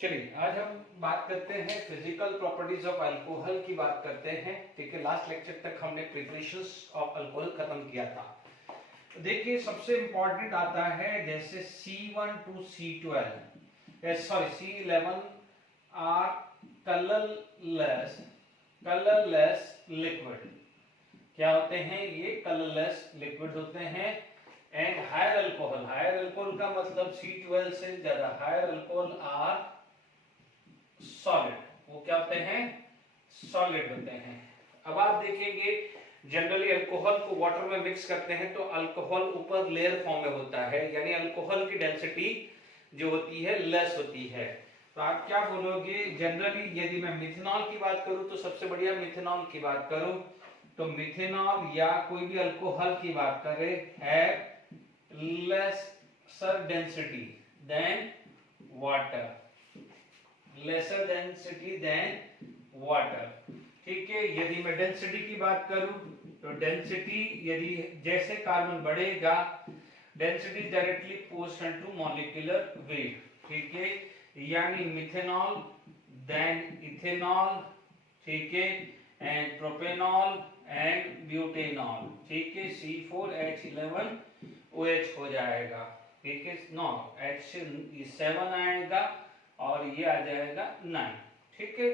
चलिए आज हम बात करते हैं फिजिकल प्रॉपर्टीज ऑफ अल्कोहल की बात करते हैं। ठीक है, लास्ट लेक्चर तक हमने प्रिपरेशंस ऑफ अल्कोहल खत्म किया था। तो देखिए सबसे इंपॉर्टेंट आता है जैसे C1 to C12 sorry C11 are colourless liquid. क्या होते हैं ये? कलरलेस लिक्विड होते हैं। एंड हायर अल्कोहल का मतलब C12 से ज्यादा हायर अल्कोहल आर सॉलिड। वो क्या होते हैं? सॉलिड होते हैं। अब आप देखेंगे जनरली अल्कोहल को वाटर में मिक्स करते हैं तो अल्कोहल ऊपर लेयर फॉर्म में होता है, यानी अल्कोहल की डेंसिटी जो होती है लेस होती है। तो आप क्या बोलोगे? जनरली यदि मैं मिथेनॉल की बात करूं तो सबसे बढ़िया मिथेनॉल की बात करूं तो मिथेनॉल या कोई भी अल्कोहल की बात करें है lesser density than water, lesser density than water. ठीक है, यदि मैं डेंसिटी की बात करूं तो डेंसिटी यदि जैसे कार्बन बढ़ेगा density directly proportional to molecular weight. ठीक है, यानी मिथेनॉल देन इथेनॉल, ठीक है, एंड प्रोपेनॉल एंड ब्यूटेनॉल। ठीक है, C4H11OH हो जाएगा। ठीक है, नो H7 आएगा और ये आ जाएगा 9। ठीक है,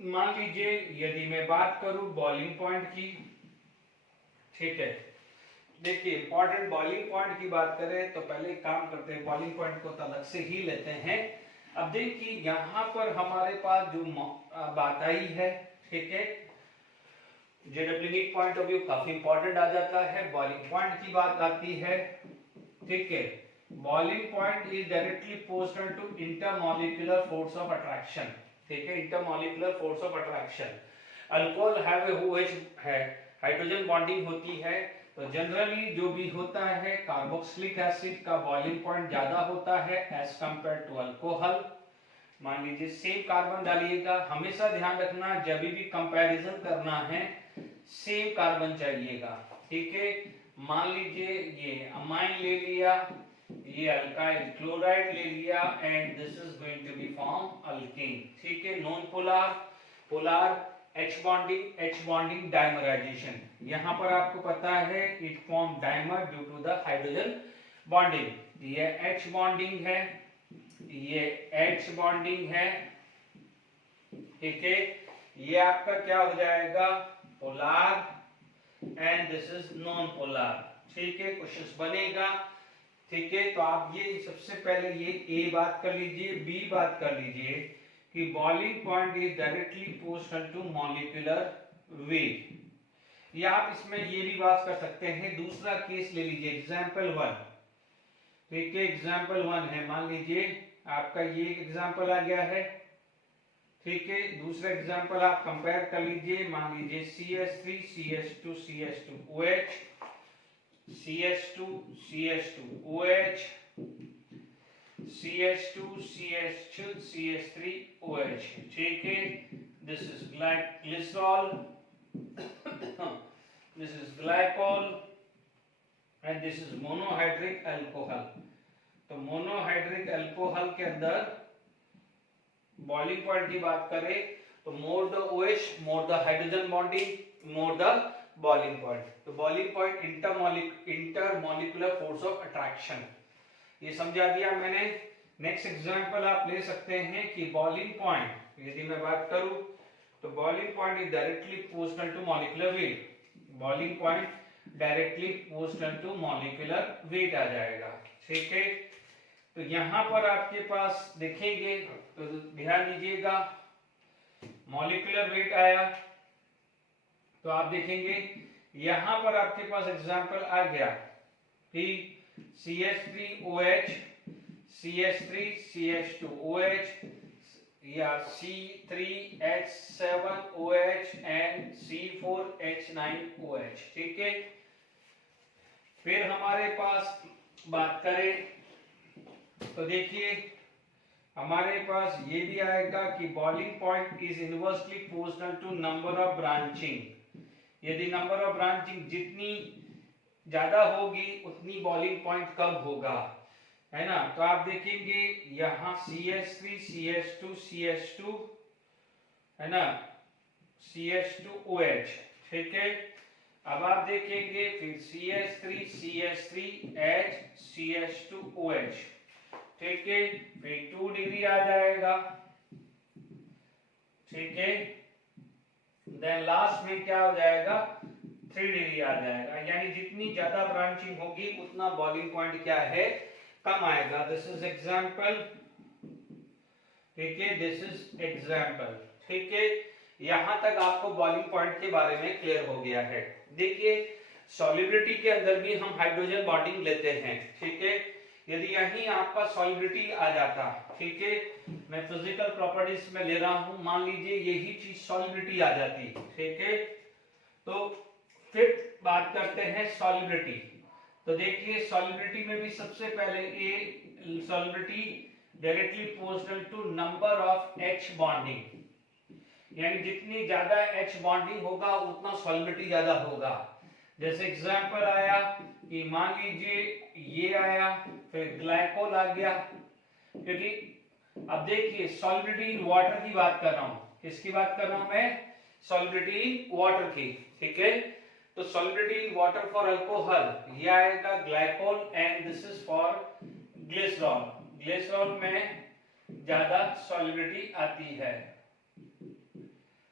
मान लीजिए यदि मैं बात करूं बॉइलिंग पॉइंट की। ठीक है, देखिए इंपॉर्टेंट बॉइलिंग पॉइंट की बात करें तो पहले एक काम करते हैं, बॉइलिंग पॉइंट को तो अलग से ही लेते हैं। अब देखिए यहां पर हमारे पास जो बात आई है, ठीक है, जेडब्ल्यू पॉइंट ऑफ व्यू काफी इंपॉर्टेंट आ जाता है। बॉइलिंग पॉइंट की बात आती है। ठीक है, boiling point is directly proportional to intermolecular force of attraction. ठीक है, intermolecular force of attraction. Alcohol have OH है, हाइड्रोजन बॉन्डिंग होती है, तो जनरली जो भी होता है कार्बोक्सिलिक एसिड का बॉइलिंग पॉइंट ज्यादा होता है एज कंपेयर टू अल्कोहल। मान लीजिए सेम कार्बन डालिएगा, हमेशा ध्यान रखना जब भी कंपैरिजन करना है सेम कार्बन चाहिएगा। ठीक है, मान लीजिए ये अमाइन ले लिया, ये अल्काइल क्लोराइड ले लिया and this is going to be form alkane. ठीक है, non polar polar H bonding dimerization. यहां पर आपको पता है it form dimer due to the hydrogen bonding. ये H बॉन्डिंग है, ये H बॉन्डिंग है। ठीक है, ये आपका क्या हो जाएगा? Polar and this is non polar. ठीक है, क्वेश्चंस बनेगा। ठीक है, तो आप ये सबसे पहले ये A बात कर लीजिए, B बात कर लीजिए कि boiling point is directly proportional to molecular weight. या आप इसमें ये भी बात कर सकते हैं, दूसरा केस ले लीजिए एग्जांपल 1। ठीक है, एग्जांपल 1 है, मान लीजिए आपका ये एग्जांपल आ गया है। ठीक है, दूसरा एग्जांपल आप कंपेयर कर लीजिए, मान लीजिए CH3 CH2 CH2OH, CH2 CH2OH, CH2 CH2 CH3OH। ठीक है, this is glycerol, this is glycol and this is monohydric alcohol. तो मोनोहाइड्रिक अल्कोहल के अंदर बॉइलिंग पॉइंट की बात करें तो more the OH more the hydrogen bonding more the boiling point. तो boiling point intermolecular force of attraction, ये समझा दिया मैंने। नेक्स्ट एग्जांपल आप ले सकते हैं कि बॉइलिंग पॉइंट यदि मैं बात करूं तो boiling point is directly proportional to molecular weight. Boiling point directly proportional to molecular weight आ जाएगा। ठीक है, तो यहां पर आपके पास देखेंगे तो ध्यान दीजिएगा मॉलिक्यूलर वेट आया तो आप देखेंगे यहां पर आपके पास एग्जांपल आ गया कि CH3OH, CH3 CH2OH या C3H7OH एंड C4H9OH। ठीक है, फिर हमारे पास बात करें तो देखिए हमारे पास ये भी आएगा कि boiling point is inversely proportional to number of branching. यदि नंबर ऑफ ब्रांचिंग जितनी ज्यादा होगी उतनी बॉइलिंग पॉइंट कम होगा। है ना। तो आप देखेंगे यहाँ CH3 CH2 CH2 है ना, CH2OH, ठीक है। अब आप देखेंगे फिर CH3 CH3H CH2OH, ठीक है, फिर 2 डिग्री आ जाएगा, ठीक है। देन लास्ट में क्या हो जाएगा, 3 डिग्री आ जाएगा, यानी जितनी ज्यादा ब्रांचिंग होगी उतना बॉइलिंग पॉइंट क्या है, कम आएगा। दिस इज एग्जांपल, ठीक है, दिस इज एग्जांपल, ठीक है। यहां तक आपको बॉइलिंग पॉइंट के बारे में क्लियर हो गया है। देखिए सॉलिबिलिटी के अंदर भी हम हाइड्रोजन बॉन्डिंग लेते हैं, ठीक है। यदि यहीं आपका सॉलिबिलिटी आ जाता, ठीक है, मैं फिजिकल प्रॉपर्टीज में ले रहा हूं, मान लीजिए यही चीज सॉलिबिलिटी आ जाती, ठीक है। तो फिर बात करते हैं सॉलिबिलिटी। तो देखिए सॉलिबिलिटी में भी सबसे पहले a solubility directly proportional to number of H bonding, यानी जितनी ज्यादा H बॉन्डिंग होगा उतना सॉलिबिलिटी ज्यादा होगा। जैसे एग्जांपल आया कि मान लीजिए ये आया, फिर ग्लाइकोल आ गया, क्योंकि अब देखिए सॉलिबिलिटी इन वाटर की बात कर रहा हूं, किसकी बात कर रहा हूं मैं, सॉलिबिलिटी इन वाटर की, ठीक है। तो solubility in water for alcohol ये आएगा glycol and this is for glycerol. Glycerol में ज्यादा सॉलिबिलिटी आती है,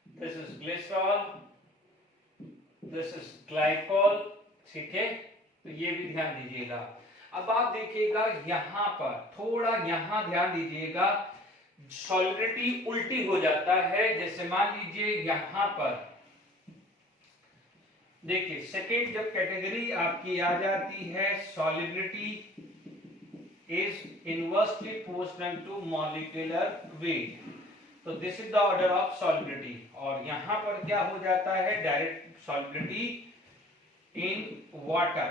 this is glycerol, this is glycol, ठीक है। तो ये भी ध्यान दीजिएगा। अब आप देखिएगा यहां पर थोड़ा यहां ध्यान दीजिएगा, सॉलिबिलिटी उल्टी हो जाता है। जैसे मान लीजिए यहां पर देखिए सेकेंड जब कैटेगरी आपकी आ जाती है, solubility is inversely proportional to molecular weight, तो this is the order of solubility. और यहां पर क्या हो जाता है, direct solubility in water,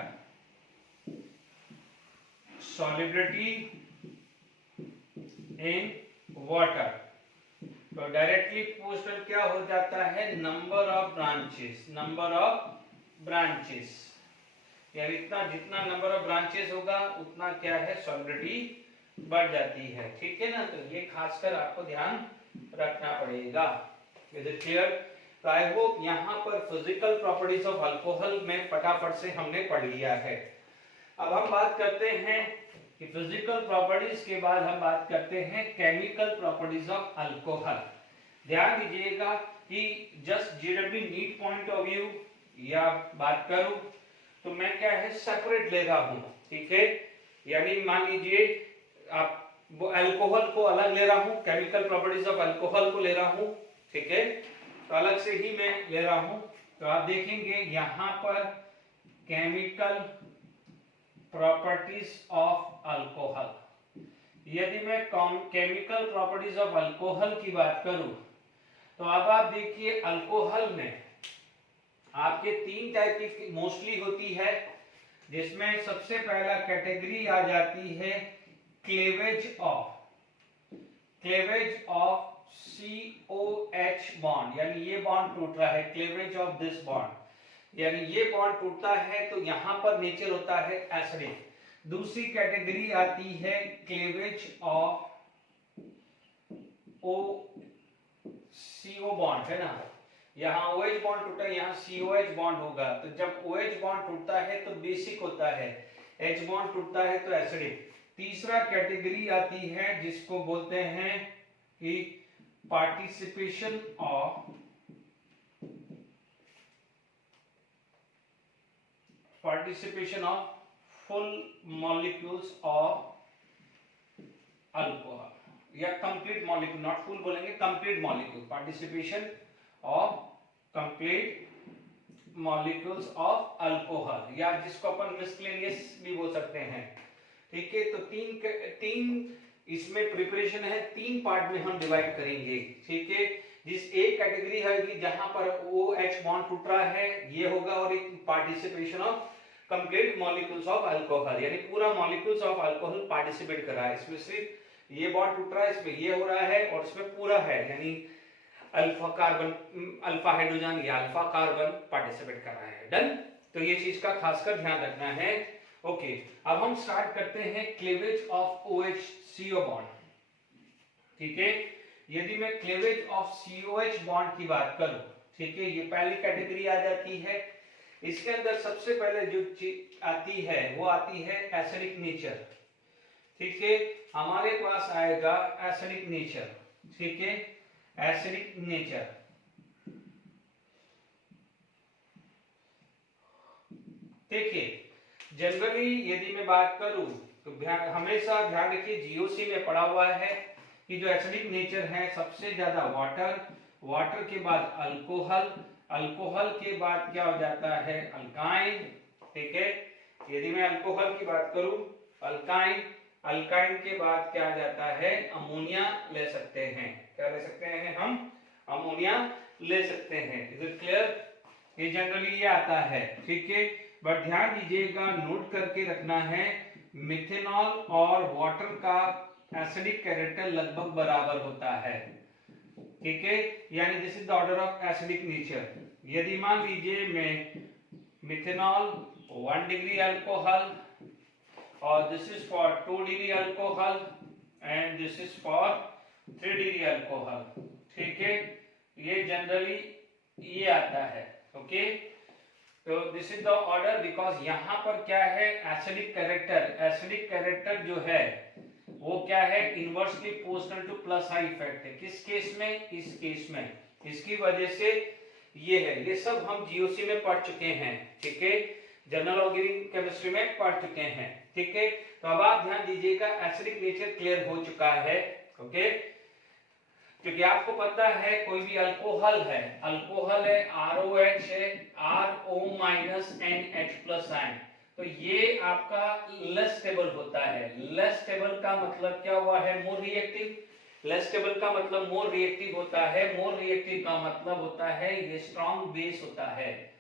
solubility in water, तो डायरेक्टली प्रोपोर्शनल क्या हो जाता है, number of branches, number of branches, यानी इतना जितना नंबर ऑफ ब्रांचेस होगा उतना क्या है, सॉलिबिलिटी बढ़ जाती है, ठीक है ना। तो ये खासकर आपको ध्यान रखना पड़ेगा। Is it clear? तो आई होप यहाँ पर फिजिकल प्रॉपर्टीज ऑफ अल्कोहल में फटाफट से हमने पढ़ लिया है। अब हम बात करते हैं कि फिजिकल प्रॉपर्टीज के बाद हम बात करते हैं केमिकल प्रॉपर्टीज ऑफ अल्कोहल। ध्यान दीजिएगा कि just JW NEET point of view या बात करूं तो मैं क्या है, सेपरेट ले रहा हूं, ठीक है। यानी मान लीजिए आप वो अल्कोहल को अलग ले रहा हूं, केमिकल प्रॉपर्टीज ऑफ अल्कोहल को ले रहा हूं, ठीक है, तो अलग से ही मैं ले रहा हूं। तो आप देखेंगे यहां पर केमिकल प्रॉपर्टीज ऑफ अल्कोहल, यदि मैं केमिकल प्रॉपर्टीज ऑफ अल्कोहल की बात करूं तो अब आप देखिए अल्कोहल में आपके 3 टाइप की मोस्टली होती है, जिसमें सबसे पहला कैटेगरी आ जाती है क्लेवेज ऑफ COH बॉन्ड, यानी ये बॉन्ड टूट रहा है, क्लेवेज ऑफ दिस बॉन्ड, यानी ये बॉन्ड टूटता है तो यहां पर नेचर होता है एसिडिक। दूसरी कैटेगरी आती है क्लेवेज ऑफ CO बॉन्ड, है ना, यहाँ OH बॉन्ड टूटा, यहाँ COH बॉन्ड होगा, तो जब OH बॉन्ड टूटता है तो बेसिक होता है, H बॉन्ड टूटता है तो एसिडिक। तीसरा कैटेगरी आती है जिसको बोलते हैं कि participation of full molecules of alcohol या कंप्लीट मॉलिक्यूल, नॉट फुल बोलेंगे, complete molecule, participation of complete molecules of alcohol, या जिसको अपन मिसलेनियस भी बोल सकते हैं, ठीक है। तो तीन इसमें प्रिपरेशन है, 3 पार्ट में हम डिवाइड करेंगे, ठीक है। जिस एक कैटेगरी है कि जहां पर OH बॉन्ड टूट रहा है ये होगा, और एक participation of complete molecules of alcohol, यानी पूरा मॉलिक्यूल्स ऑफ अल्कोहल पार्टिसिपेट कर रहा है, इसमें सिर्फ ये बॉन्ड टूट रहा है, इसमें ये हो रहा है और इसमें पूरा है, यानी अल्फा कार्बन, अल्फा हाइड्रोजन या अल्फा कार्बन पार्टिसिपेट कर रहा है। डन। तो ये चीज का खासकर ध्यान रखना है। ओके, अब हम स्टार्ट करते हैं cleavage of OH CO bond. ठीक है, यदि मैं क्लीवेज ऑफ COH बॉन्ड की बात करूं, ठीक है, ये पहली कैटेगरी आ जाती है। इसके अंदर सबसे पहले जो चीज आती है वो आती है एसिडिक नेचर। ठीक है, हमारे पास आएगा एसिडिक नेचर। ठीक है, एसिडिक नेचर। देखिए, जनरली यदि मैं बात करूं तो हमेशा ध्यान रखिए, जीओसी में पढ़ा हुआ है कि जो एसिडिक नेचर है सबसे ज्यादा वाटर, वाटर के बाद अल्कोहल, अल्कोहल के बाद क्या हो जाता है अल्काइन। ठीक है, यदि मैं अल्कोहल की बात करूं अल्काइन, अल्काइन के बाद क्या आ जाता है अमोनिया ले सकते हैं। क्या ले सकते हैं हम? अमोनिया ले सकते हैं। Is it clear? ये जनरली ये आता है। ठीक है, बट ध्यान दीजिएगा, नोट करके रखना है, मिथेनॉल और वाटर का एसिडिक कैरेक्टर लगभग बराबर होता है। ठीक है, यानी this is the order of acidic nature. यदि मान लीजिए मैं मिथेनॉल 1 डिग्री अल्कोहल और this is for 2 degree alcohol and this is for 3 degree alcohol. ठीक है, ये जनरली ये आता है। ओके, तो this is the order, because यहां पर क्या है एसिडिक कैरेक्टर, एसिडिक कैरेक्टर जो है वो क्या है inversely proportional to plus I effect है। किस केस में? इस केस में। इसकी वजह से ये है, ये सब हम जीओसी में पढ़ चुके हैं। ठीक है, जनरल ऑर्गेनिक केमिस्ट्री में पढ़ चुके हैं। ठीक है, तो अब आप ध्यान दीजिएगा, एसिडिक नेचर क्लियर हो चुका है। ओके, क्योंकि आपको पता है कोई भी अल्कोहल है, अल्कोहल है ROH है, RO minus NH plus ion, तो ये आपका लेस स्टेबल होता है। लेस स्टेबल का मतलब क्या हुआ है? More reactive. लेस स्टेबल का मतलब मोर रिएक्टिव होता है। मोर रिएक्टिव का मतलब होता है ये स्ट्रॉन्ग बेस होता है।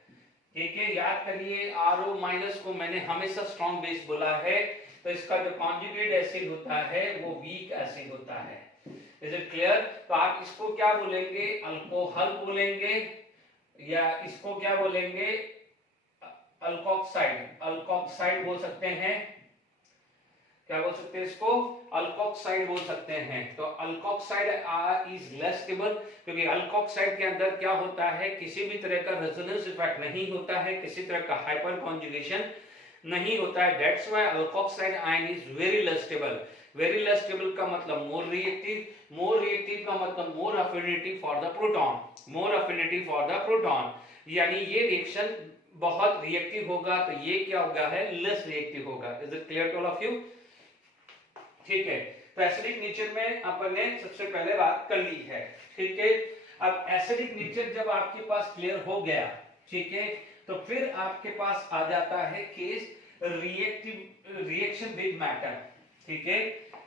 ठीक है, याद करिए RO माइनस को मैंने हमेशा स्ट्रॉन्ग बेस बोला है, तो इसका जो कॉन्जुगेट एसिड होता है वो वीक एसिड होता है। Is it clear? तो आप इसको क्या बोलेंगे? अल्कोहल बोलेंगे, या इसको क्या बोलेंगे? अल्कोक्साइड, अल्कोक्साइड बोल सकते हैं। क्या बोल सकते हैं इसको? अल्कोक्साइड बोल सकते हैं। तो अल्कोक्साइड इज लेस स्टेबल, क्योंकि अल्कोक्साइड के अंदर क्या होता है, किसी भी तरह का रेजोनेंस इफेक्ट नहीं होता है, किसी तरह का हाइपर कॉन्जुगेशन नहीं होता है। That's why alkoxide ion is very less stable. Very less stable का मतलब मोर रिएक्टिव, मोर रिएक्टिव का मतलब more affinity for the proton, more affinity for the proton, यानी ये रिएक्शन बहुत रिएक्टिव होगा, तो ये क्या होगा है लेस रिएक्टिव होगा। Is it clear to all of you? ठीक है, तो एसिडिक नेचर में अपन ने सबसे पहले बात कर ली है। ठीक है, अब एसिडिक नेचर जब आपके पास क्लियर हो गया, ठीक है, तो फिर आपके पास आ जाता है case reactive, reaction with matter. ठीक है,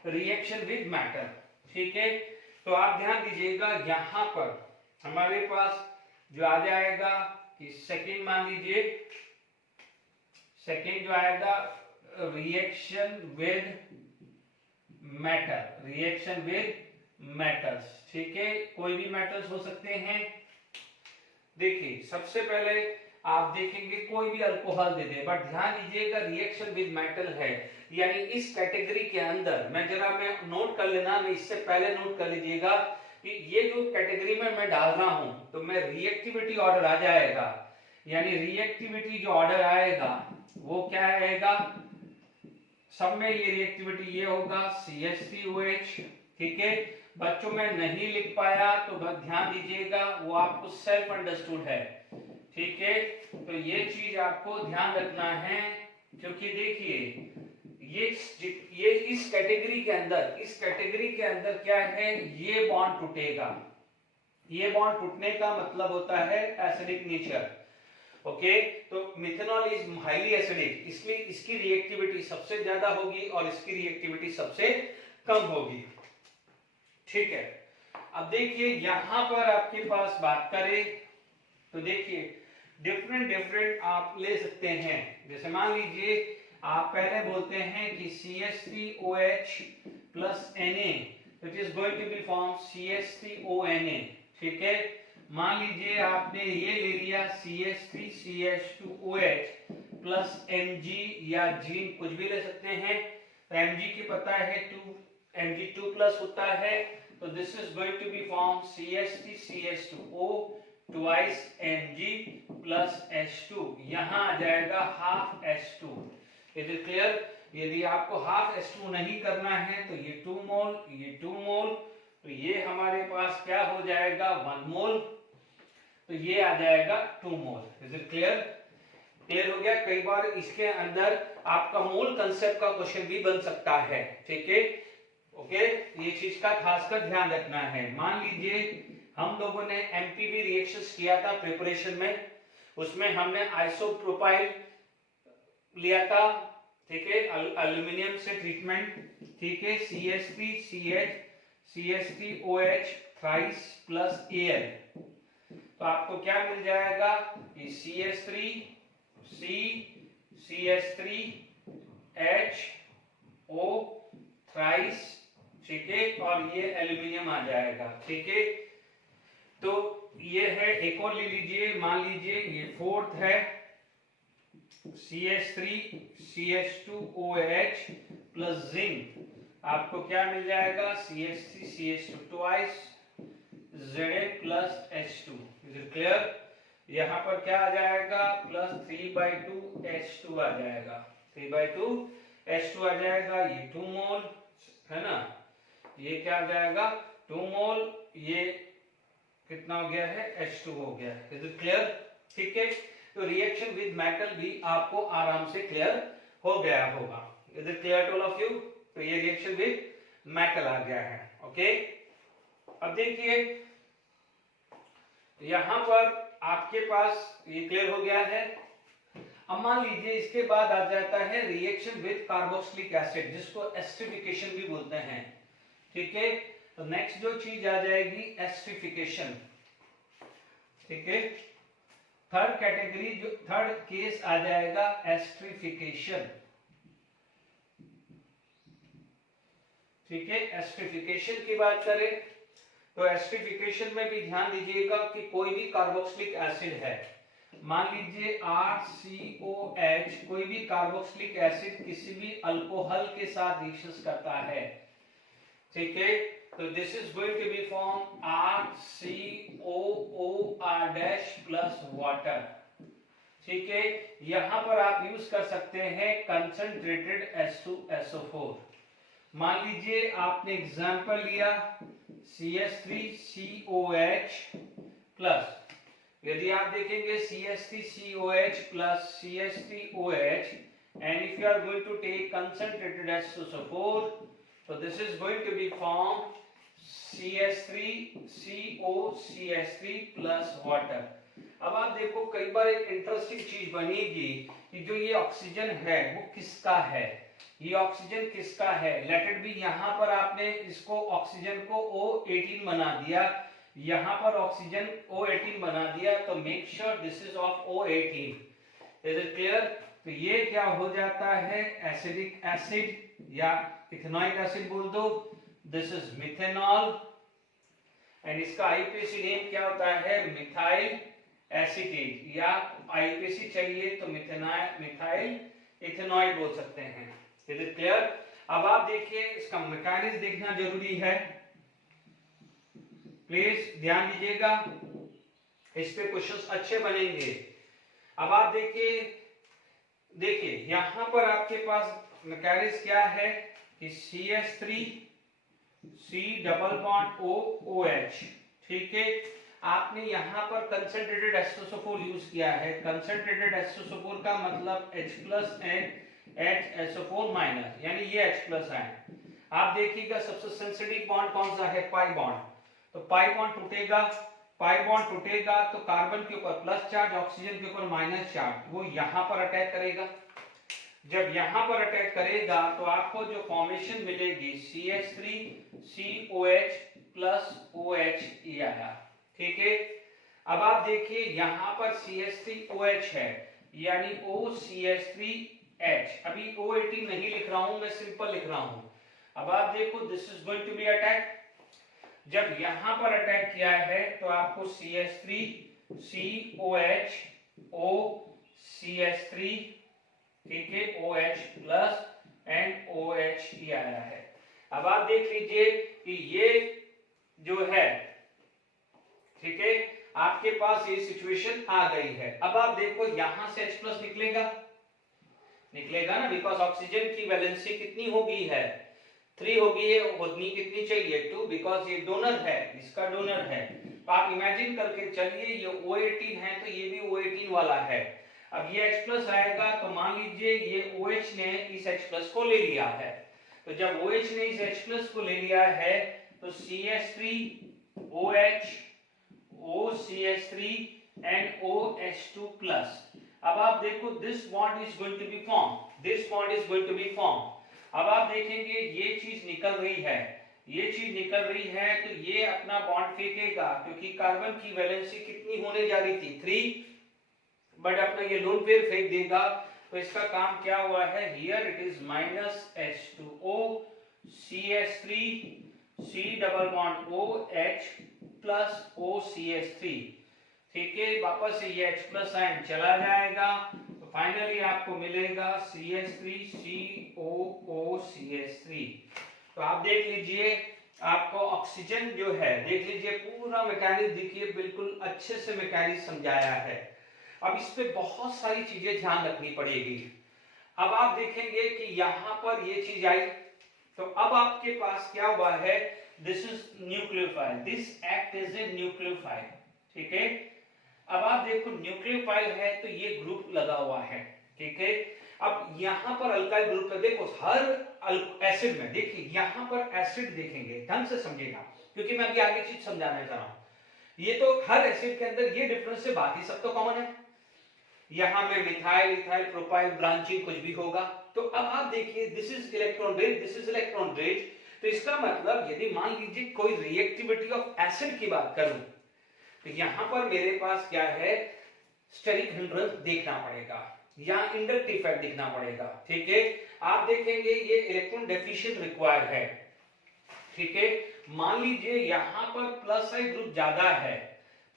रिएक्शन विद मैटर। ठीक है, तो आप ध्यान दीजिएगा, यहां पर हमारे पास जो आ जाएगा कि सेकेंड, मान लीजिए सेकेंड जो आएगा reaction with matter, reaction with metals. ठीक है, कोई भी मेटल्स हो सकते हैं। देखिए, सबसे पहले आप देखेंगे कोई भी अल्कोहल दे दे, बट ध्यान दीजिएगा रिएक्शन विद मेटल है, यानी इस कैटेगरी के अंदर मैं नोट कर लेना, मैं इससे पहले नोट कर लीजिएगा कि ये जो कैटेगरी में मैं डाल रहा हूं, तो मैं रिएक्टिविटी ऑर्डर आ जाएगा, यानी रिएक्टिविटी जो ऑर्डर आएगा वो क्या आएगा, सब में ये रिएक्टिविटी ये होगा CH3OH। ठीक है, बच्चों में नहीं लिख पाया तो बस ध्यान दीजिएगा, वो आपको सेल्फ अंडरस्टूड है। ठीक है, तो ये चीज आपको ध्यान रखना है, क्योंकि देखिए ये इस कैटेगरी के अंदर, इस कैटेगरी के अंदर क्या है, ये बॉन्ड टूटेगा। ये बॉन्ड टूटने का मतलब होता है एसिडिक नेचर। ओके, तो मिथेनॉल इज हाईली एसिडिक, इसलिए इसकी रिएक्टिविटी सबसे ज्यादा होगी और इसकी रिएक्टिविटी सबसे कम होगी। ठीक है, अब देखिए यहां पर आपके पास बात करें तो देखिए डिफरेंट आप ले सकते हैं। जैसे मान लीजिए आप पहले बोलते हैं कि CH3OH plus Na, it is going to be form CH3ONa। ठीक है, मान लीजिए आपने ये ले लिया CH3CH2OH प्लस Mg या जीन कुछ भी ले सकते हैं। तो Mg की पता है 2, Mg 2 प्लस होता है, तो this is going to be form CH3 CH2O twice Mg plus H2, यहाँ आ जाएगा half H2। Is it clear? यदि आपको हाफ H2 नहीं करना है तो ये 2 मोल, ये 2 मोल, तो ये हमारे पास क्या हो जाएगा 1 मोल, तो ये आ जाएगा 2 mole. Is it clear? Clear हो गया? कई बार इसके अंदर आपका मोल कंसेप्ट का क्वेश्चन भी बन सकता है, ठीक है? ओके, ये चीज का खासकर ध्यान रखना है। मान लीजिए हम लोगों ने एमपीवी रिएक्शंस किया था प्रिपरेशन में, उसमें हमने आइसोप्रोपाइल लिया था, ठीक है, एल्यूमिनियम से ट्रीटमेंट, ठीक है, CH3CH CH3OH thrice plus Al, तो आपको क्या मिल जाएगा कि CH3 C CH3H O thrice, ठीक है, और ये एल्यूमिनियम आ जाएगा, ठीक है। तो ये है, एक और ले लीजिए, मान लीजिए ये फोर्थ है CH3 CH2OH प्लस जिंक, आपको क्या मिल जाएगा CH3 CH2 twice Za plus H2। Is it clear? यहाँ पर क्या आ जाएगा प्लस 3/2 H2 आ जाएगा, 3/2 H2 आ जाएगा, ये 2 मोल है ना, ये क्या आ जाएगा 2 मोल, ये कितना हो गया है H2 हो गया। Is it clear? ठीक है, तो रिएक्शन विद मेटल भी आपको आराम से क्लियर हो गया होगा। Is it clear to all of you? तो ये रिएक्शन विद मेटल आ गया है। ओके, अब देखिए यहां पर आपके पास ये क्लियर हो गया है। अब मान लीजिए इसके बाद आ जाता है रिएक्शन विद कार्बोक्सिलिक एसिड, जिसको एस्टरिफिकेशन भी बोलते हैं, ठीक है। तो नेक्स्ट जो चीज आ जाएगी एस्टरिफिकेशन, ठीक है। थर्ड कैटेगरी, जो थर्ड केस आ जाएगा एस्टरिफिकेशन, ठीक है। एस्टरिफिकेशन की बात करें तो एस्टरिफिकेशन में भी ध्यान दीजिएगा कि कोई भी कार्बोक्सिलिक एसिड है, मान लीजिए RCOH, कोई भी कार्बोक्सिलिक एसिड किसी भी अल्कोहल के साथ रिएक्शन करता है, ठीक है। तो this is going to be form RCOOR' plus water, ठीक है। यहां पर आप यूज कर सकते हैं कंसंट्रेटेड H2SO4। मान लीजिए आपने एग्जांपल लिया CH3COH प्लस, यदि आप देखेंगे CH3COH plus CH3OH and if you are going to take concentrated H2SO4, so this is going to be form CH3COCH3 plus water। अब आप देखो कई बार एक इंटरेस्टिंग चीज बनेगी कि जो ये ऑक्सीजन है वो किसका है, ये ऑक्सीजन किसका है। लेट इट बी, यहाँ पर आपने इसको ऑक्सीजन को O18 बना दिया, यहाँ पर ऑक्सीजन O18 बना दिया, तो make sure this is of O18। Is it clear? तो ये क्या हो जाता है एसिडिक एसिड या इथेनॉइक एसिड बोल दो, दिस इज मिथेनॉल, एंड इसका आईपीएसी नेम क्या होता है मिथाइल एसीटेट, या आईपीएसी चाहिए तो मिथाइल इथेनॉइड बोल सकते हैं। Is it clear? अब आप देखिए इसका मैकेनिज्म देखना जरूरी है, प्लीज ध्यान दीजिएगा, इस पे क्वेश्चंस अच्छे बनेंगे। अब आप देखिए यहां पर आपके पास मैकेनिज्म क्या है कि CH3 C double bond OOH, ठीक है। आपने यहां पर कंसंट्रेटेड H2SO4 यूज किया है। कंसंट्रेटेड H2SO4 का मतलब H plus and HSO4 minus, यानी ये H प्लस है। आप देखिएगा सबसे सेंसिटिव बॉन्ड कौन सा है, पाई बॉन्ड, तो पाई बॉन्ड टूटेगा, पाई बॉन्ड टूटेगा तो कार्बन के ऊपर प्लस चार्ज, ऑक्सीजन के ऊपर माइनस चार्ज, वो यहां पर अटैक करेगा। जब यहां पर अटैक करेगा तो आपको जो फॉर्मेशन मिलेगी CH3COH प्लस OH ये आया, ठीक है। अब आप देखिए यहां पर CH3OH है, यानी OCH3H, अभी O18 नहीं लिख रहा हूं मैं, सिंपल लिख रहा हूं। अब आप देखो this is going to be attack, जब यहां पर अटैक किया है तो आपको CH3COH OCH3 ठीक है, OH प्लस एंड OH ही आया है। अब आप देख लीजिए कि ये जो है, ठीक है, आपके पास ये सिचुएशन आ गई है। अब आप देखो यहां से H प्लस निकलेगा ना, बिकॉज ऑक्सीजन की वैलेंसी कितनी हो गई है, 3 हो गई है, होनी कितनी चाहिए 2, बिकॉज ये डोनर है, इसका डोनर है। तो आप इमेजिन करके चलिए ये O18 है तो ये भी O18 वाला है। अब ये H प्लस आएगा तो मान लीजिए ये OH ने इस H प्लस को ले लिया है, तो जब OH ने इस H प्लस को ले लिया है तो CH3 OH OCH3 and OH2 plus. अब आप देखो this bond is going to be form, this bond is going to be form. अब आप देखेंगे ये चीज निकल रही है, ये चीज निकल रही है, तो ये अपना बॉन्ड फेंकेगा क्योंकि कार्बन की वैलेंसी कितनी होने जा रही थी 3, बट अपना ये लोन पेयर फेंक देगा। तो इसका काम क्या हुआ है, here it is minus H2O CH3 C double bond OH plus OCH3, ठीक है, वापस से ये H प्लस आयन चला जाएगा तो फाइनली आपको मिलेगा CH3 COOCH3। तो आप देख लीजिए आपको ऑक्सीजन जो है, देख लीजिए पूरा मैकेनिज्म देखिए, बिल्कुल अच्छे से मैकेनिज्म समझाया है। अब इस पे बहुत सारी चीजें ध्यान रखनी पड़ेगी। अब आप देखेंगे कि यहां पर ये चीज आई तो अब आपके पास क्या हुआ है, this is nucleophile, this act as a nucleophile, ठीक है। अब आप देखो न्यूक्लियोफाइल है तो ये ग्रुप लगा हुआ है, ठीक है। अब यहां पर अल्काइल ग्रुप पे देखो, हर एसिड में देखिए, यहां पर एसिड देखेंगे, ढंग से समझिएगा क्योंकि मैं अभी आगे चीज समझाने जा रहा हूं। ये तो हर एसिड के अंदर ये डिफरेंस से, बाकी सब तो कॉमन है। यहां में मिथाइल इथाइल प्रोपाइल ब्रांचिंग कुछ भी होगा। तो अब आप देखिए this is electron rich, this is electron rich, तो इसका मतलब यदि मान लीजिए कोई रिएक्टिविटी ऑफ एसिड की बात करूं तो यहां पर मेरे पास क्या है, स्टेरिक हिंड्रेंस देखना पड़ेगा या इंडक्टिव इफेक्ट देखना पड़ेगा, ठीक है। आप देखेंगे ये इलेक्ट्रॉन डेफिशिएंट रिक्वायर है, ठीक है। मान लीजिए यहां पर प्लस आई ग्रुप ज्यादा है,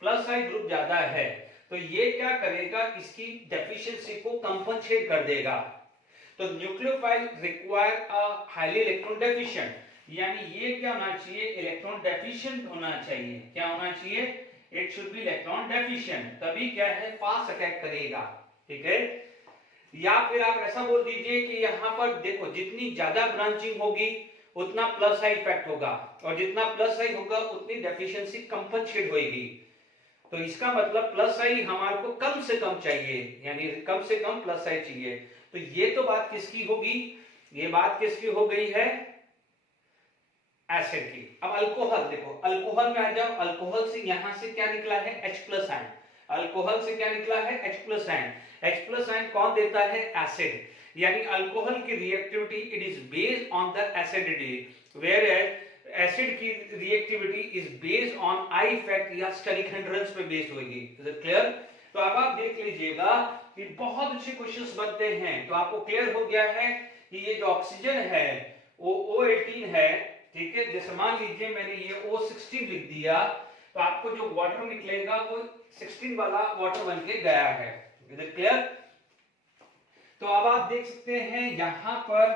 प्लस आई ग्रुप ज्यादा है, तो ये क्या करेगा, इसकी डेफिशिएंसी को कंपनसेट कर देगा। तो nucleophile require a highly electron deficient, यानी ये क्या होना चाहिए, इलेक्ट्रॉन डेफिशिएंट होना चाहिए। क्या होना चाहिए, it should be electron deficient, तभी क्या है फास्ट अटैक करेगा, ठीक है। या फिर आप ऐसा बोल दीजिए कि यहां पर देखो जितनी ज्यादा ब्रांचिंग होगी उतना प्लस आई इफेक्ट होगा, और जितना प्लस आई होगा उतनी डेफिशिएंसी कंपनसेट होगी। तो इसका मतलब प्लस आई हमारे को कम से कम चाहिए, यानी कम से कम प्लस आई चाहिए। तो ये तो बात किसकी होगी, ये बात किसकी हो गई है, एसिड की। अब अल्कोहल देखो, अल्कोहल में आ जाओ, अल्कोहल से यहां से क्या निकला है, H प्लस आयन, अल्कोहल से क्या निकला है, H plus ion. H plus ion कौन देता है, एसिड, यानी अल्कोहल की reactivity it is based on the acidity, where acid की reactivity is based on I effect या स्टेरिक हिंड्रेंस पे बेस्ड होगी। Is it clear. तो अब आप देख लीजिएगा कि बहुत अच्छे क्वेश्चंस बनते हैं। तो आपको क्लियर हो गया है कि ये जो ऑक्सीजन है वो O18 है, ठीक है। जैसे मान लीजिए मैंने ये O16 लिख दिया तो आपको जो वाटर निकलेगा वो 16 वाला वाटर बन के गया है। Is it clear. तो अब आप देख सकते हैं यहां पर,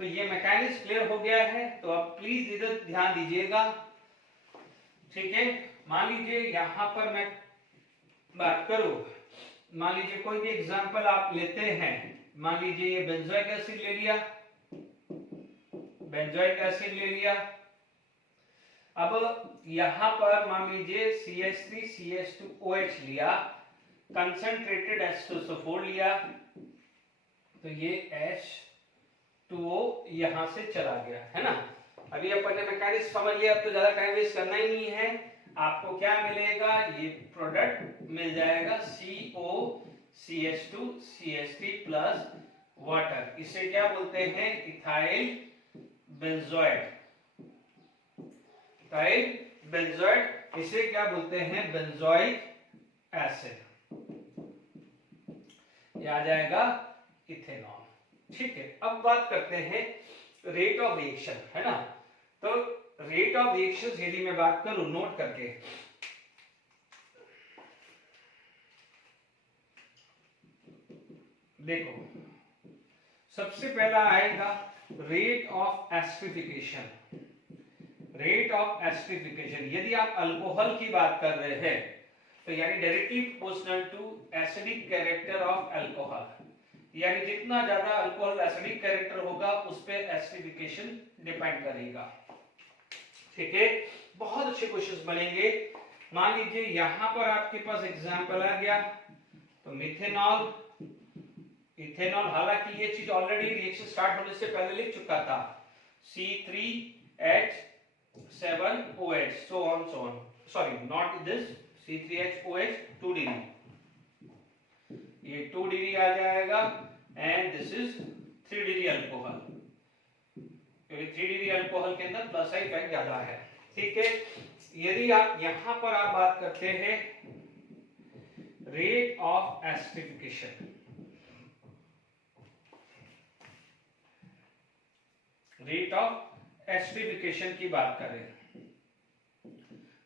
तो ये मैकेनिज्म क्लियर हो गया है। तो अब प्लीज इधर ध्यान दीजिएगा, ठीक है। मान लीजिए यहां पर मैं बात करूं, मान लीजिए कोई भी एग्जांपल आप लेते हैं, मान लीजिए ये बेंजोइक एसिड ले लिया, बेंजोइक एसिड ले लिया। अब यहां पर मान लीजिए CH3 CH2OH लिया, कंसंट्रेटेड H2SO4 लिया, तो ये H2O यहां से चला गया, है ना। अभी अपन ने मैकेनिज्म समझ लिया, अब तो ज्यादा टाइम वेस्ट करना ही नहीं है। आपको क्या मिलेगा, ये प्रोडक्ट मिल जाएगा CO CH2 CH3 plus water. इसे क्या बोलते हैं, इथाइल बेंजोएट, इथाइल बेंजोएट, इसे क्या बोलते हैं, बेंजोइक एसिड। ये आ जाएगा इथेनॉल, ठीक है। अब बात करते हैं रेट ऑफ रिएक्शन, है ना। तो रेट ऑफ रिएक्शन यदि मैं बात करूं, नोट करके, देखो सबसे पहला आएगा rate of esterification. Rate of esterification, यदि आप अल्कोहल की बात कर रहे हैं तो यानी directly proportional to acidic character of alcohol, यानी जितना ज्यादा अल्कोहल एसिडिक कैरेक्टर होगा उस पे एस्टरिफिकेशन डिपेंड करेगा। ठीक है, बहुत अच्छे क्वेश्चंस बनेंगे। मान लीजिए यहां पर आपके पास एग्जांपल आ गया, तो मिथेनॉल, इथेनॉल, हालांकि ये चीज ऑलरेडी रिएक्शन स्टार्ट होने से पहले लिख चुका था, C3H7OH, so on so on, sorry not this, C3HOH 2 degree, ये 2 डिग्री आ जाएगा, and this is 3 degree alcohol, क्योंकि 3 डिग्री अल्कोहल के अंदर प्लस आई इफेक्ट ज्यादा है। ठीक है, यदि आप यहां पर आप बात करते हैं rate of esterification, rate of esterification की बात करें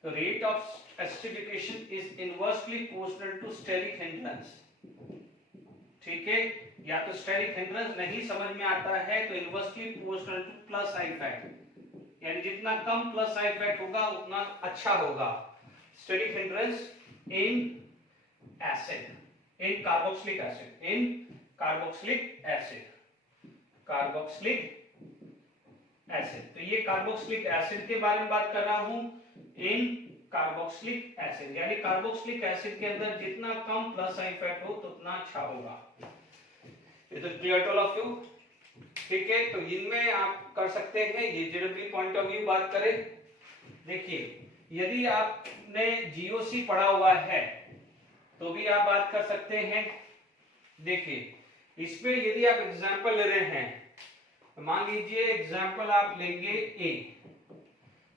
तो rate of esterification is inversely proportional to steric hindrance. ठीक है, या तो स्टेरिक हिंड्रेंस नहीं समझ में आता है तो inversely proportional to plus I effect, यानी जितना कम प्लस आई इफेक्ट होगा उतना अच्छा होगा। Steric hindrance in acid, in carboxylic acid, in carboxylic acid, carboxylic acid, तो ये कार्बोक्सिलिक एसिड के बारे में बात कर रहा हूं, इन कार्बोक्सिलिक एसिड, यानी कार्बोक्सिलिक एसिड के अंदर जितना कम प्लस आई इफेक्ट हो तो उतना अच्छा होगा। ये तो clear to all of you. ठीक है, तो इनमें आप कर सकते हैं, ये जेडब्ल्यू पॉइंट ऑफ व्यू बात करें, देखिए यदि आपने जीओसी पढ़ा हुआ है तो भी आप बात कर सकते हैं। देखिए इसमें यदि आप एग्जांपल ले रहे हैं, तो मान लीजिए एग्जांपल आप लेंगे ए,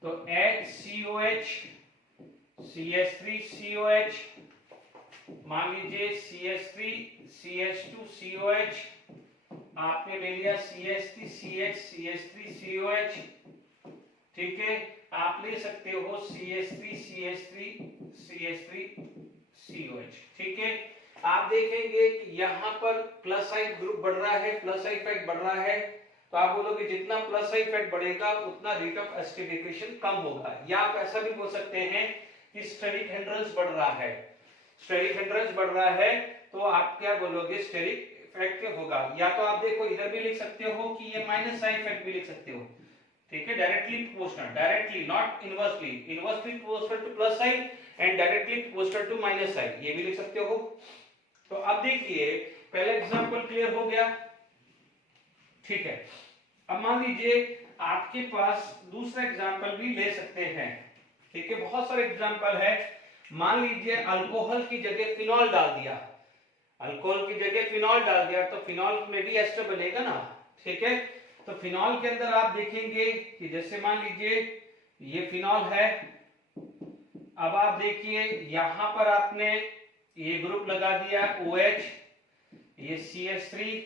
तो HCOH, CH3COH, मान लीजिए CH3CH2COH, आपने ले लिया CH3CH, CH3COH। ठीक है, आप ले सकते हो CH3CH3CH3COH। ठीक है, आप देखेंगे कि यहां पर प्लस आई ग्रुप बढ़ रहा है, प्लस आई इफेक्ट बढ़ रहा है, तो आप बोलोगे जितना प्लस आई इफेक्ट बढ़ेगा उतना रेट ऑफ एस्टरिफिकेशन कम होगा। या आप ऐसा भी बोल सकते हैं कि स्टेरिक हिंड्रेंस बढ़ रहा है, स्टेरिक हिंड्रेंस बढ़ रहा है तो आप क्या बोलोगे, स्टेरिक इफेक्ट होगा। या तो आप देखो इधर भी लिख सकते हो कि ये माइनस साइन इफेक्ट भी लिख सकते हो। ठीक है, directly proportional, directly not inversely, inversely proportional to plus sign and directly proportional to minus sign, ये भी लिख सकते हो। तो अब देखिए पहला एग्जांपल क्लियर हो गया। ठीक है, अब मान लीजिए आपके पास दूसरा एग्जांपल भी ले सकते हैं। ठीक है, बहुत सारे एग्जांपल है। मान लीजिए अल्कोहल की जगह फिनॉल डाल दिया, अल्कोहल की जगह फिनॉल डाल दिया तो फिनॉल में भी एस्टर बनेगा ना। ठीक है, तो फिनॉल के अंदर आप देखेंगे कि जैसे मान लीजिए ये फिनॉल है, अब आप देखिए यहां पर आपने ये ग्रुप लगा दिया OH, ये CH3,